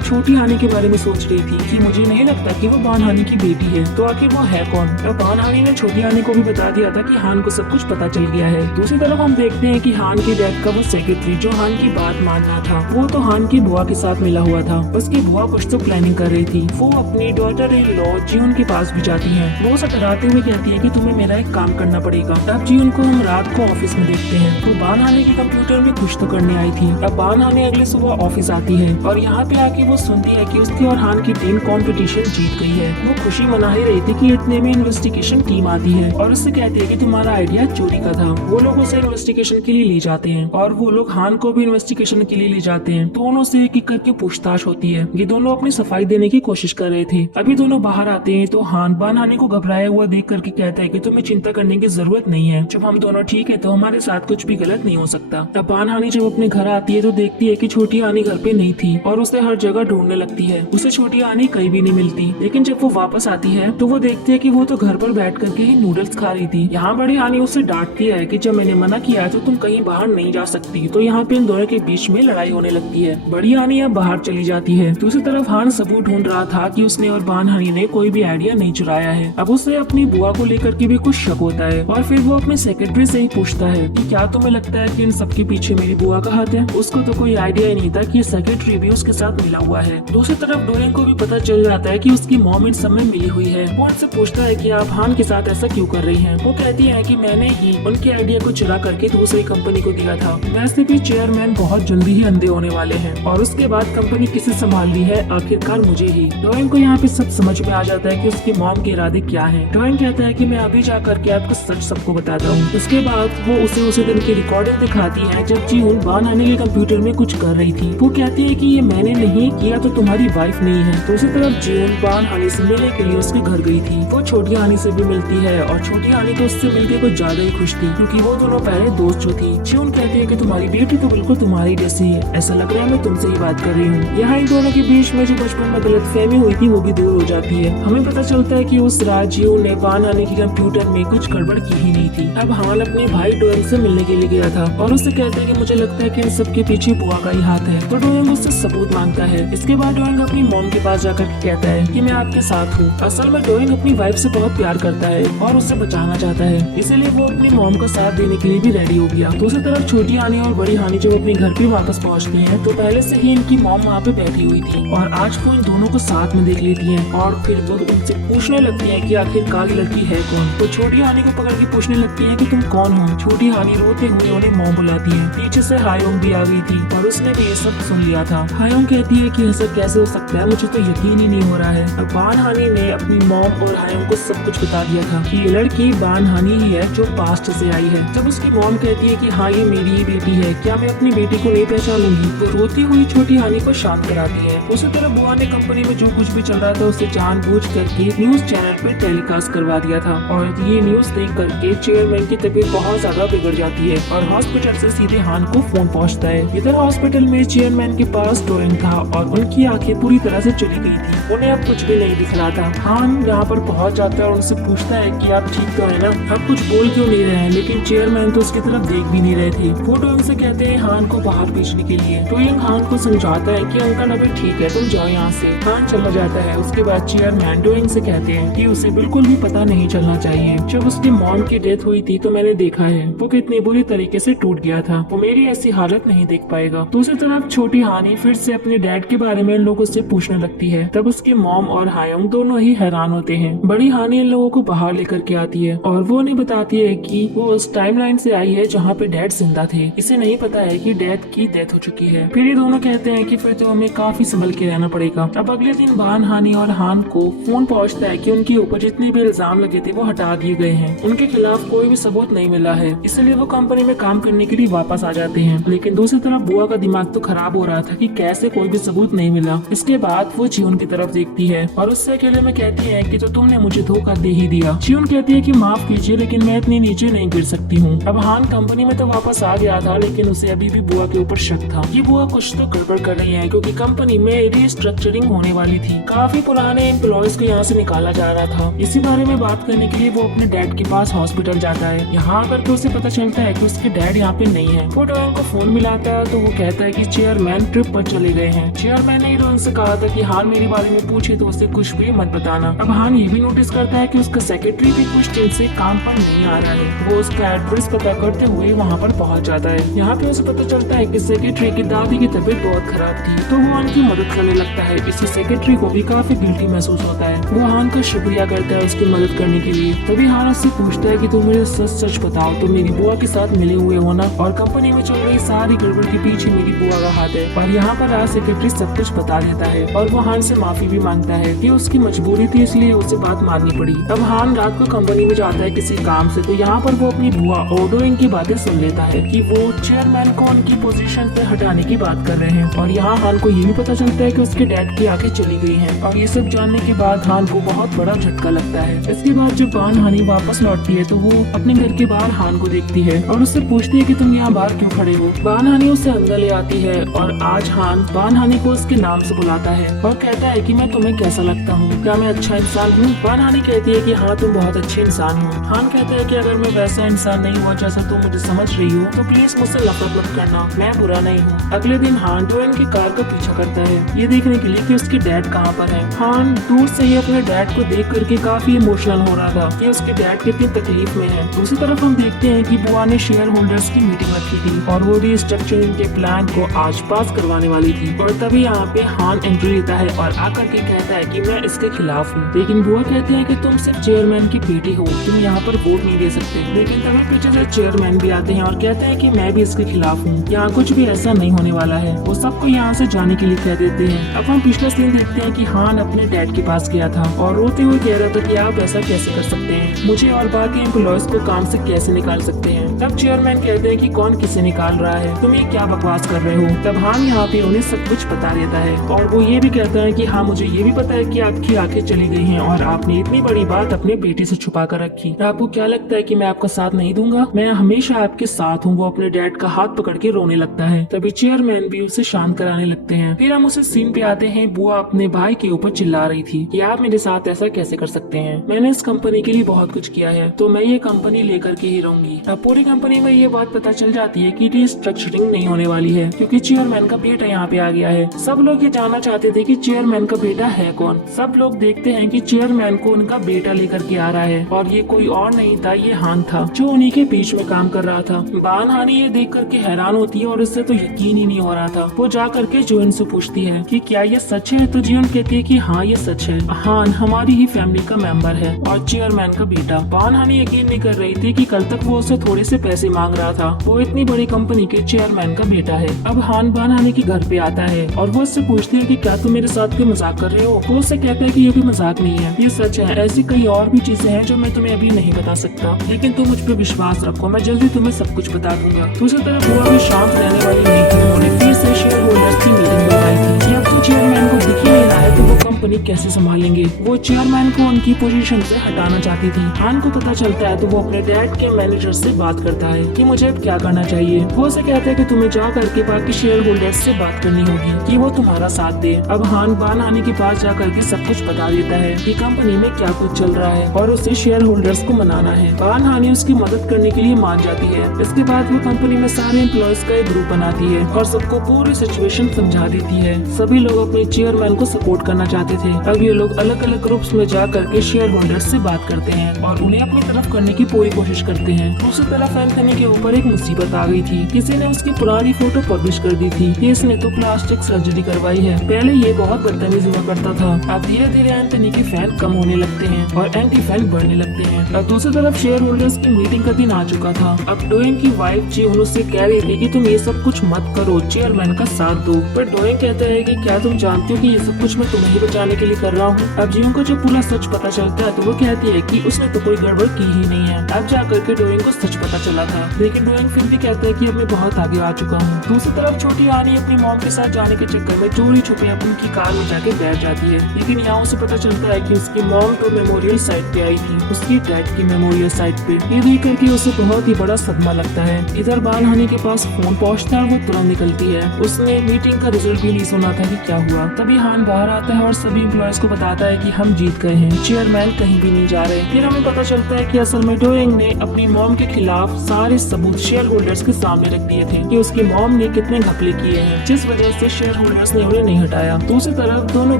छोटी हानि के बारे में सोच रही थी कि मुझे नहीं लगता कि वो बान हानि की बेटी है, तो आखिर वो है कौन। अब बान हानि ने छोटी हानि को भी बता दिया था कि हान को सब कुछ पता चल गया है। दूसरी तरफ हम देखते हैं कि हान के डैड का वो सेक्रेटरी जो हान की बात मानना था, वो तो हान की बुआ के साथ मिला हुआ था। उसकी बुआ कुछ तो प्लानिंग कर रही थी। वो अपनी डॉटर इन लॉ जीवन के पास भी जाती है। वो उसे डराते हुए कहती है कि तुम्हें मेरा एक काम करना पड़ेगा। अब जीवन को हम रात को ऑफिस में देखते हैं। वो बान हानि के कंप्यूटर में कुछ तो करने आई थी। अब बान हानि अगले सुबह ऑफिस आती है और यहाँ पे आके वो सुनती है कि उसकी और हान की टीम कंपटीशन जीत गई है। वो खुशी मना ही रही थी कि इतने में इन्वेस्टिगेशन टीम आती है और उससे कहती है कि तुम्हारा आइडिया चोरी का था। वो लोग उसे इन्वेस्टिगेशन के लिए ले जाते हैं और वो लोग हान को भी इन्वेस्टिगेशन के लिए ले जाते हैं। दोनों से एक एक करके पूछताछ होती है। ये दोनों अपनी सफाई देने की कोशिश कर रहे थे। अभी दोनों बाहर आते हैं तो हान बान हानि को घबराया हुआ देख करके कहता है कि तुम्हें चिंता करने की जरूरत नहीं है, जब हम दोनों ठीक है तो हमारे साथ कुछ भी गलत नहीं हो सकता। तब बान हानि जब अपने घर आती है तो देखती है कि छोटी हानि घर पे नहीं थी और उसे हर जगह ढूंढने लगती है। उसे छोटी हानि कहीं भी नहीं मिलती, लेकिन जब वो वापस आती है तो वो देखती है कि वो तो घर पर बैठ करके ही नूडल्स खा रही थी। यहाँ बड़ी हानि उसे डांटती है कि जब मैंने मना किया तो तुम कहीं बाहर नहीं जा सकती। तो यहाँ पे इन दोनों के बीच में लड़ाई होने लगती है। बड़ी हानि अब बाहर चली जाती है। दूसरी तरफ हान सबूत ढूंढ रहा था कि उसने और बान हानि ने कोई भी आइडिया नहीं चुराया है। अब उसे अपनी बुआ को लेकर के भी कुछ शक होता है और फिर वो अपने सेक्रेटरी से ही पूछता है कि क्या तुम्हें लगता है कि इन सबके पीछे मेरी बुआ का हाथ है। उसको तो कोई आइडिया ही नहीं था कि सेक्रेटरी भी उसके साथ मिला हुआ है। दूसरी तरफ डोयंग को भी पता चल जाता है कि उसकी मॉम इन सब में मिली हुई है। वो उनसे पूछता है कि आप हान के साथ ऐसा क्यों कर रही हैं। वो कहती है कि मैंने ही उनके आइडिया को चुरा करके दूसरी कंपनी को दिया था। वैसे भी चेयरमैन बहुत जल्दी ही अंधे होने वाले हैं और उसके बाद कंपनी किसे संभाल रही है, आखिरकार मुझे ही। डोयंग को यहाँ पे सब समझ में आ जाता है कि उसकी मॉम के इरादे क्या हैं। डोयंग कहता है कि मैं अभी जा करके आपको सच सबको बताता हूँ। उसके बाद वो उसे उसी दिन की रिकॉर्डिंग दिखाती है जब जीहुन बान हानि के कंप्यूटर में कुछ कर रही थी। वो कहती है कि ये मैंने नहीं किया तो तुम्हारी वाइफ नहीं है। दूसरी तरफ जीहुन बान हानि से मिलने के लिए उसके घर गई थी। वो छोटी हानि से भी मिलती है और छोटी हानि तो उससे मिलकर कुछ ज्यादा ही खुश थी क्योंकि वो दोनों पहले दोस्त जो थी। जीहुन कहती है कि तुम्हारी बेटी तो बिल्कुल तुम्हारी जैसी है, ऐसा लग रहा है मैं तुमसे ही बात कर रही हूँ। यहाँ इन दोनों के बीच में जो बचपन में गलतफहमी हुई थी वो भी दूर हो जाती है। हमें पता चलता है कि उस रात जीहुन ने बान हानि के कंप्यूटर में कुछ गड़बड़ की ही नहीं थी। अब हान अपने भाई डोयंग से मिलने के लिए गया था और उससे कहता है कि मुझे लगता है कि इन सबके पीछे बुआ का ही हाथ है। तो डोयंग उससे सबूत मांगता है। इसके बाद डोयंग अपनी मॉम के पास जाकर कहता है कि मैं आपके साथ हूँ। असल में डोयंग अपनी वाइफ से बहुत प्यार करता है और उससे बचाना चाहता है, इसीलिए वो अपनी मॉम का साथ देने के लिए भी रेडी हो गया। दूसरी तरफ छोटी हानि और बड़ी हानि जब अपने घर पे वापस पहुंचती हैं तो पहले से ही इनकी मॉम वहाँ पे बैठी हुई थी और आज वो इन दोनों को साथ में देख लेती है और फिर वो उनसे पूछने लगती है कि आखिरकार ये लड़की है कौन। तो छोटी हानि को पकड़ के पूछने लगती है कि तुम कौन हो। छोटी हानि रोते हुए उन्हें मॉम बुलाती है। पीछे से हायोंग भी आ गई थी और उसने भी ये सब सुन लिया था। हायोंग कहती है कि ऐसा कैसे हो सकता है, मुझे तो यकीन ही नहीं हो रहा है। अब बान हानि ने अपनी मॉम और हायोंग को सब कुछ बता दिया था कि ये लड़की बान हानि ही है जो पास्ट से आई है। जब उसकी मॉम कहती है कि हाँ ये मेरी ही बेटी है, क्या मैं अपनी बेटी को नहीं पहचानूंगी, तो रोती हुई छोटी हानि को शांत कराती है। उसी तरह बुआ ने कंपनी में जो कुछ भी चल रहा था उसे जानबूझ करके न्यूज चैनल पे टेलीकास्ट करवा दिया था और ये न्यूज देख करके चेयरमैन की तबीयत बहुत ज्यादा बिगड़ जाती है और हॉस्पिटल से सीधे हान को फोन पहुंचता है। इधर हॉस्पिटल में चेयरमैन के पास डोएंग था और उनकी आंखें पूरी तरह से चली गई थी, उन्हें अब कुछ भी नहीं दिख रहा था। हान यहाँ पर पहुंच जाता है और उनसे पूछता है कि आप ठीक तो है ना, अब कुछ बोल क्यों नहीं रहे हैं, लेकिन चेयरमैन तो उसकी तरफ देख भी नहीं रहे थे। वो डोएंग से कहते हैं हान को बाहर भेजने के लिए। डोएंग हान को समझाता है कि अंकल अभी ठीक है, तुम जाओ यहाँ से। हान चला जाता है। उसके बाद चेयरमैन डोएंग से कहते हैं कि उसे बिल्कुल भी पता नहीं चलना चाहिए। जब उसकी मॉम की डेथ हुई थी तो मैंने देखा है वो कितनी बुरी तरीके से टूट गया था, वो मेरी ऐसी हालत नहीं देख पाएगा। दूसरी तरफ छोटी हानि फिर से अपने डैड के बारे में लोगों से पूछने लगती है। तब उसकी मॉम और हायोंग दोनों ही हैरान होते हैं। बड़ी हानि इन लोगों को बाहर लेकर के आती है और वो उन्हें बताती है कि वो उस टाइमलाइन से आई है जहाँ पे डैड जिंदा थे, इसे नहीं पता है कि डैड की डेथ हो चुकी है। फिर ये दोनों कहते हैं कि फिर तो हमें काफी संभल के रहना पड़ेगा। अब अगले दिन बान हानि और हान को फोन पहुंचता है कि उनके ऊपर जितने भी इल्जाम लगे थे वो हटा दिए गए हैं, उनके खिलाफ कोई भी सबूत नहीं मिला है, इसलिए वो कंपनी में काम करने के लिए वापस आ जाते हैं। लेकिन दूसरी तरफ बुआ का दिमाग तो खराब हो रहा था कि कैसे कोई भी सबूत नहीं मिला। इसके बाद वो चियोन की तरफ देखती है और उससे अकेले में कहती है कि तो तुमने मुझे धोखा दे ही दिया। चियोन कहती है कि माफ कीजिए लेकिन मैं इतनी नीचे नहीं गिर सकती हूँ। अब हान कंपनी में तो वापस आ गया था लेकिन उसे अभी भी बुआ के ऊपर शक था कि बुआ कुछ तो गड़बड़ कर रही है, क्योंकि कंपनी में रीस्ट्रक्चरिंग होने वाली थी, काफी पुराने एम्प्लॉयज को यहाँ से निकाला जा रहा था। इसी बारे में बात करने के लिए वो अपने डैड के पास हॉस्पिटल जाता है। यहाँ आकर के उसे पता चलता है कि उसके डैड यहाँ पे नहीं है। वो डोएंग को फोन मिलाता है तो वो कहता है कि चेयरमैन ट्रिप पर चले गए हैं। चेयरमैन ने डोएंग से कहा था कि हान मेरे बारे में पूछे तो उसे कुछ भी मत बताना। अब हान ये भी नोटिस करता है कि उसका सेक्रेटरी भी कुछ दिन से काम पर नहीं आ रहा है। वो उसका एड्रेस पता करते हुए वहाँ पर पहुँच जाता है। यहाँ पे उसे पता चलता है कि सेक्रेटरी की दादी की तबीयत बहुत खराब थी, तो वो उनकी मदद करने लगता है। इससे सेक्रेटरी को भी काफी गिल्टी महसूस होता है। वो हान का शुक्रिया करता है उसकी मदद करने के लिए। तभी हान उससे पूछता है कि तुम मुझे सच सच बताओ, तुम मेरी बुआ के साथ मिले हुए हो ना, और कंपनी में चल रही सारी गड़बड़ के पीछे मेरी बुआ का हाथ है। और यहाँ पर आज सेक्रेटरी सब कुछ बता देता है और वो हान से माफी भी मांगता है कि उसकी मजबूरी थी इसलिए उसे बात माननी पड़ी। अब हान रात को कंपनी में जाता है किसी काम से, तो यहाँ पर वो अपनी बुआ और डोएंग की बातें सुन लेता है कि वो चेयरमैन को उनकी पोजीशन से हटाने की बात कर रहे हैं। और यहाँ हान को ये भी पता चलता है कि उसके डैड की आंखें चली गई हैं। और ये सब जानने के बाद हान को बहुत बड़ा झटका लगता है। इसके बाद जब बान हानि वापस लौटती है तो वो अपने घर के बाहर हान को देखती है और उससे पूछती है कि तुम यहाँ बाहर क्यों खड़े हो। बान हानि उसे अंदर ले आती है और आज हान बान हानि को उसके नाम से बुलाता है और कहता है कि मैं तुम्हें कैसा लगता हूँ, क्या मैं अच्छा इंसान हूँ। बान हानि कहती है कि हाँ तुम बहुत अच्छे इंसान हो। हान कहता है कि अगर मैं वैसा इंसान नहीं हुआ जैसा तुम मुझे समझ रही हो तो प्लीज मुझसे नफरत मत करना, मैं बुरा नहीं हूँ। अगले दिन हान डोएंग की कार का पीछा करता है ये देखने के लिए कि उसके डैड कहाँ पर है। हान दूर से ही अपने डैड को देख करके काफी इमोशनल हो रहा था कि उसके डैड कितनी तकलीफ में है। दूसरी तरफ हम देखते हैं कि बुआ ने शेयर होल्डर्स की मीटिंग रखी थी और वो रीस्ट्रक्चरिंग के प्लान को आज पास करवाने वाली थी। और तभी यहाँ पे हान एंट्री लेता है और आकर के कहता है कि मैं इसके खिलाफ हूँ। लेकिन बुआ कहती है कि तुम सिर्फ चेयरमैन की बेटी हो, तुम यहाँ पर वोट नहीं दे सकते। लेकिन तभी पीछे से चेयरमैन भी आते हैं और कहते हैं कि मैं भी इसके खिलाफ हूँ, यहाँ कुछ भी ऐसा नहीं होने वाला है। वो सबको यहाँ से जाने के लिए कह देते हैं। अब हम पिछला सीन देखते हैं कि हान अपने डैड के पास गया था और रोते हुए कह रहा था कि आप ऐसा कैसे कर सकते हैं, मुझे और बाकी एम्प्लॉयज को काम से कैसे निकाल सकते हैं। तब चेयरमैन कहते हैं कि कौन किसे निकाल रहा है, तुम ये क्या बकवास कर रहे हो। तब हान यहाँ पे उन्हें सब कुछ बता देता है और वो ये भी कहता है कि हाँ मुझे ये भी पता है कि आपकी आंखें चली गई हैं और आपने इतनी बड़ी बात अपने बेटे से छुपा कर रखी। आपको क्या लगता है कि मैं आपका साथ नहीं दूंगा, मैं हमेशा आपके साथ हूँ। वो अपने डैड का हाथ पकड़ के रोने लगता है। तभी चेयरमैन भी उसे शांत कराने लगते हैं। फिर हम उसे सीन पे आते हैं। बुआ अपने भाई के ऊपर चिल्ला रही थी कि आप मेरे साथ ऐसा कैसे कर सकते हैं, मैंने इस कंपनी के लिए बहुत कुछ किया है तो मैं ये कंपनी लेकर के ही रहूंगी। अब पूरी कंपनी में ये बात पता चल जाती है कि रीस्ट्रक्चरिंग नहीं होने वाली है क्योंकि चेयरमैन का बेटा यहाँ पे आ गया है। सब लोग ये जानना चाहते थे कि चेयरमैन का बेटा है कौन। सब लोग देखते हैं कि चेयरमैन को उनका बेटा लेकर के आ रहा है और ये कोई और नहीं था, ये हान था जो उन्हीं के बीच में काम कर रहा था। बान हानी ये देख करके हैरान होती है और इससे तो यकीन ही नहीं हो रहा था। वो जा करके जियोन से पूछती है कि क्या ये सच है, तो जियोन कहती है कि हाँ ये सच है, हान हमारी ही फैमिली का मेंबर है और चेयरमैन का बेटा। बान हानी यकीन नहीं कर रही थी कि कल तक वो उससे थोड़े से पैसे मांग रहा था, वो इतनी बड़ी कंपनी के चेयरमैन का बेटा है। अब हान बान हानी के घर पे आता है और वो उससे पूछती है कि क्या तुम मेरे साथ कोई मजाक कर रहे हो। वो उससे कहता है कि ये कोई मजाक नहीं है, ये सच है। ऐसी कई और भी चीजें हैं जो मैं तुम्हें अभी नहीं बता सकता, लेकिन तुम मुझ पे विश्वास रखो, मैं जल्दी तुम्हें सब कुछ बता दूंगा। दूसरी तरफ वो अभी शांत रहने वाली नहीं थी, उन्होंने फिर से शेयर होल्डर्स की मीटिंग बुलाई थी। अब तो चेयरमैन को दिख ही नहीं रहा है तो वो कंपनी कैसे संभालेंगे। वो चेयरमैन को उनकी पोजीशन से हटाना चाहती थी। हान को पता चलता है तो वो अपने डैड के मैनेजर से बात करता है कि मुझे अब क्या करना चाहिए। वो उसे कहता है कि तुम्हें जा करके बाकी शेयर होल्डर्स से बात करनी होगी कि वो तुम्हारा साथ दे। अब हान बान हानी के पास जा करके सब कुछ बता देता है कि कंपनी में क्या कुछ चल रहा है और उसे शेयर होल्डर्स को मनाना है। बान हानी उसकी मदद करने के लिए मान जाती है। इसके बाद वो कंपनी में सारे एम्प्लॉयज का एक ग्रुप बनाती है और सबको पूरी सिचुएशन समझा देती है। सभी लोग अपने चेयरमैन को सपोर्ट करना चाहते थे। अब ये लोग अलग अलग ग्रुप्स में जा करके शेयर होल्डर्स से बात करते हैं और उन्हें अपनी तरफ करने की पूरी कोशिश करते हैं। दूसरी तरफ एंथनी के ऊपर एक मुसीबत आ गई थी। किसी ने उसकी पुरानी फोटो पब्लिश कर दी थी कि इसने तो प्लास्टिक सर्जरी करवाई है। पहले ये बहुत बदतमीज हुआ करता था, अब धीरे धीरे एंथनी के फैन कम होने लगते हैं और एंटी फैन बढ़ने लगते हैं। अब दूसरी तरफ शेयर होल्डर्स की मीटिंग का दिन आ चुका था। अब डोइंग की वाइफ जियोन उससे कह रही थी कि तुम ये सब कुछ मत करो, चेयरमैन का साथ दो। पर डोइंग कहता है कि क्या तुम जानते हो कि ये सब कुछ मैं तुम्हें ही बचाने के लिए कर रहा हूँ। अब जियोन को जब पूरा सच पता चलता है तो वो कहती है कि उसने तो कोई गड़बड़ की ही नहीं है। अब जाकर के डोइंग को सच पता चला था, लेकिन डोइंग फिर भी कहता है कि अब मैं बहुत आगे आ चुका हूँ। दूसरी तरफ छोटी आनी अपनी मॉम के साथ जाने के चक्कर में चोरी छुपे उनकी कार में जाके बैठ जाती है, लेकिन यहाँ उसे पता चलता है कि उसकी मॉम तो मेमोरियल साइट पे आई थी, उसकी डैड की मेमोरियल साइट पे। ये देख करके उसे बहुत ही बड़ा सदमा लगता है। इधर बान हानी के पास फोन पहुँचता है, वो तुरंत निकलती है। उसने मीटिंग का रिजल्ट भी नहीं सुना था कि क्या हुआ। तभी हान बाहर आता है और सभी एम्प्लॉयज को बताता है कि हम जीत गए हैं, चेयरमैन कहीं भी नहीं जा रहे। फिर हमें पता चलता है कि असल में डोइंग ने अपनी मॉम के खिलाफ सारे सबूत शेयर होल्डर्स के सामने रख दिए थे कि उसकी मॉम ने कितने घपले किए हैं, जिस वजह से शेयर होल्डर्स ने उन्हें नहीं हटाया। दूसरी तरफ दोनों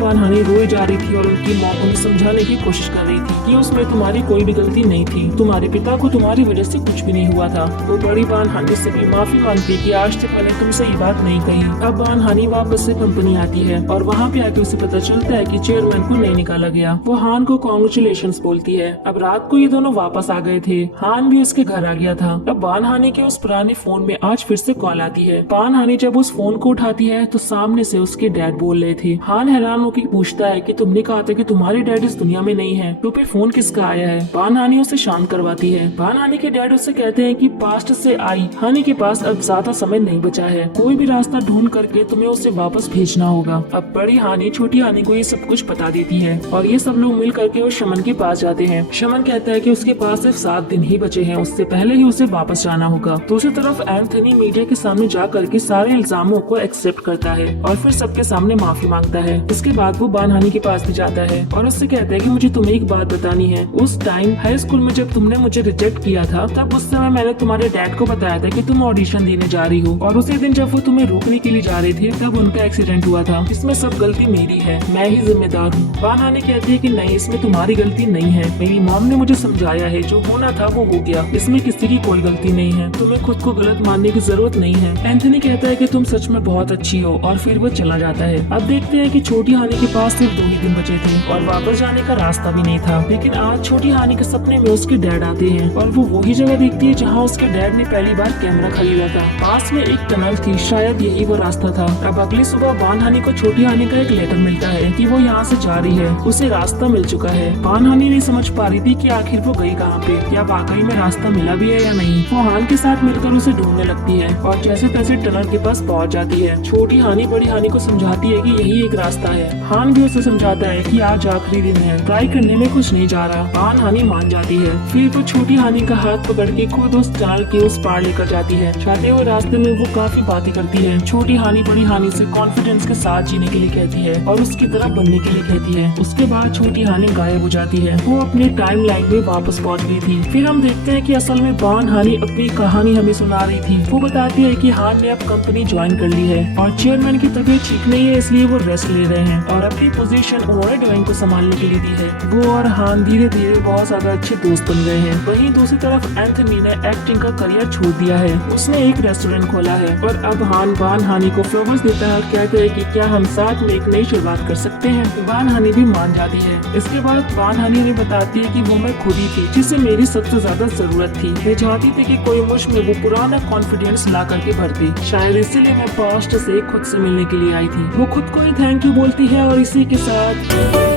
बान हानी रोए जा रही थी और उनकी मॉम उन्हें समझाने की कोशिश कर रही थी कि उसमें तुम्हारी कोई भी गलती नहीं थी, तुम्हारे पिता को तुम्हारी वजह से कुछ भी नहीं हुआ था। वो बड़ी बान हानी से भी माफी मांगती कि आज तक मैंने तुमसे ये बात नहीं कही। अब बान हानी वापस से कंपनी आती है और वहाँ पे आके उसे पता चलता है कि चेयरमैन को नहीं निकाला गया। वो हान को कॉन्ग्रेचुलेशंस बोलती है। अब रात को ये दोनों वापस आ गए थे, हान भी उसके घर आ गया था। अब बान हानी के उस पुराने फोन में आज फिर से कॉल आती है। बान हानी जब उस फोन को उठाती है तो सामने से उसके डैड बोल रहे थे। हान हैरान होकर पूछता है कि तुमने कहा था कि तुम्हारे डैड इस दुनिया में नहीं है, तो फिर फोन किसका आया है। बान हानी उसे शांत करवाती है। बान हानी के डैड उससे कहते हैं कि पास्ट से आई हानी के पास अब ज्यादा समय नहीं बचा है, कोई भी रास्ता ढूंढ करके तुम्हें उसे वापस भेजना होगा। अब बड़ी हानी छोटी हानी को ये सब कुछ बता देती है और ये सब लोग मिल करके उस शमन के पास जाते हैं। शमन कहता है कि उसके पास सिर्फ 7 दिन ही बचे हैं, उससे पहले ही उसे वापस जाना होगा। दूसरी तरफ एंथनी मीडिया के सामने जा करके सारे इल्जामों को एक्सेप्ट करता है और फिर सबके सामने माफी मांगता है। इसके बाद वो बान हानी के पास भी जाता है और उससे कहता है कि मुझे तुम्हें एक बात बतानी है। उस टाइम हाई स्कूल में जब तुमने मुझे रिजेक्ट किया था, तब उस समय मैंने तुम्हारे डैड को बताया था कि तुम ऑडिशन देने जा रही हो, और उसी दिन जब वो तुम्हें रोकने के लिए जा रहे थे तब उनका एक्सीडेंट हुआ था। इसमें सब गलती मेरी है, मैं ही जिम्मेदार हूँ। बान हानी कहती है कि नहीं, इसमें तुम्हारी गलती नहीं है, मेरी मॉम ने मुझे समझाया है, जो होना था वो हो गया, इसमें किसी की कोई गलती नहीं है, तुम्हें खुद को गलत मानने की जरूरत नहीं है। एंथनी कहता है कि तुम सच में बहुत अच्छी हो और फिर वो चला जाता है। अब देखते हैं कि छोटी हानी के पास सिर्फ 2 ही दिन बचे थे और वापस जाने का रास्ता भी नहीं था, लेकिन आज छोटी हानी के सपने में उसके डैड आते हैं और वो वही जगह देखती है जहाँ उसके डैड ने पहली बार कैमरा खरीदा था। पास में एक टनल थी, शायद यही वो रास्ता था। अब अगली सुबह बान हानी को छोटी हानी का एक लेटर मिलता है कि वो यहाँ से जा रही है, उसे रास्ता मिल चुका है। बान हानी नहीं समझ पा रही थी कि आखिर वो गई कहाँ पे, क्या वाकई में रास्ता मिला भी है या नहीं। वो हान के साथ मिलकर उसे ढूंढने लगती है और जैसे तैसे टनल के पास पहुँच जाती है। छोटी हानी बड़ी हानी को समझाती है कि यही एक रास्ता है। हान भी उसे समझाता है कि आज आखिरी दिन है, ट्राई करने में कुछ नहीं जा रहा। बान हानी मान जाती है। फिर वो छोटी हानी का हाथ पकड़ के खुद उस टनल के उस पार लेकर जाती है। जाते हुए रास्ते में वो काफी बातें करती है। छोटी हानी बड़ी हानी से कॉन्फिडेंस के साथ जीने के लिए कहती है और उसकी तरफ बनने के लिए कहती है। उसके बाद छोटी हानि गायब हो जाती है। वो अपने टाइम लाइन में वापस पहुंच गई थी। फिर हम देखते हैं कि असल में बान हानि अपनी कहानी हमें सुना रही थी। वो बताती है कि हान ने अब कंपनी ज्वाइन कर ली है और चेयरमैन की तबीयत ठीक नहीं है, इसलिए वो रेस्ट ले रहे हैं और अपनी पोजीशन उन्होंने ड्वेन को संभालने के लिए दी है। वो और हान धीरे धीरे बहुत ज्यादा अच्छे दोस्त बन गए हैं। वहीं दूसरी तरफ एंथनी ने एक्टिंग का करियर छोड़ दिया है। उसने एक रेस्टोरेंट खोला है और अब हान बान हानि को फ्लावर्स देता है और कहते हैं कि क्या हम साथ में एक नई शुरुआत कर सकते हैं। बान हानि भी मान जाती है। इसके बाद बान हानि ने बताती है कि वो मैं खुद ही थी जिसे मेरी सबसे ज्यादा जरूरत थी। मैं चाहती थी कि कोई मुझ में वो पुराना कॉन्फिडेंस ला करके भर दे। शायद इसीलिए मैं पास्ट से खुद से मिलने के लिए आई थी। वो खुद को ही थैंक यू बोलती है और इसी के साथ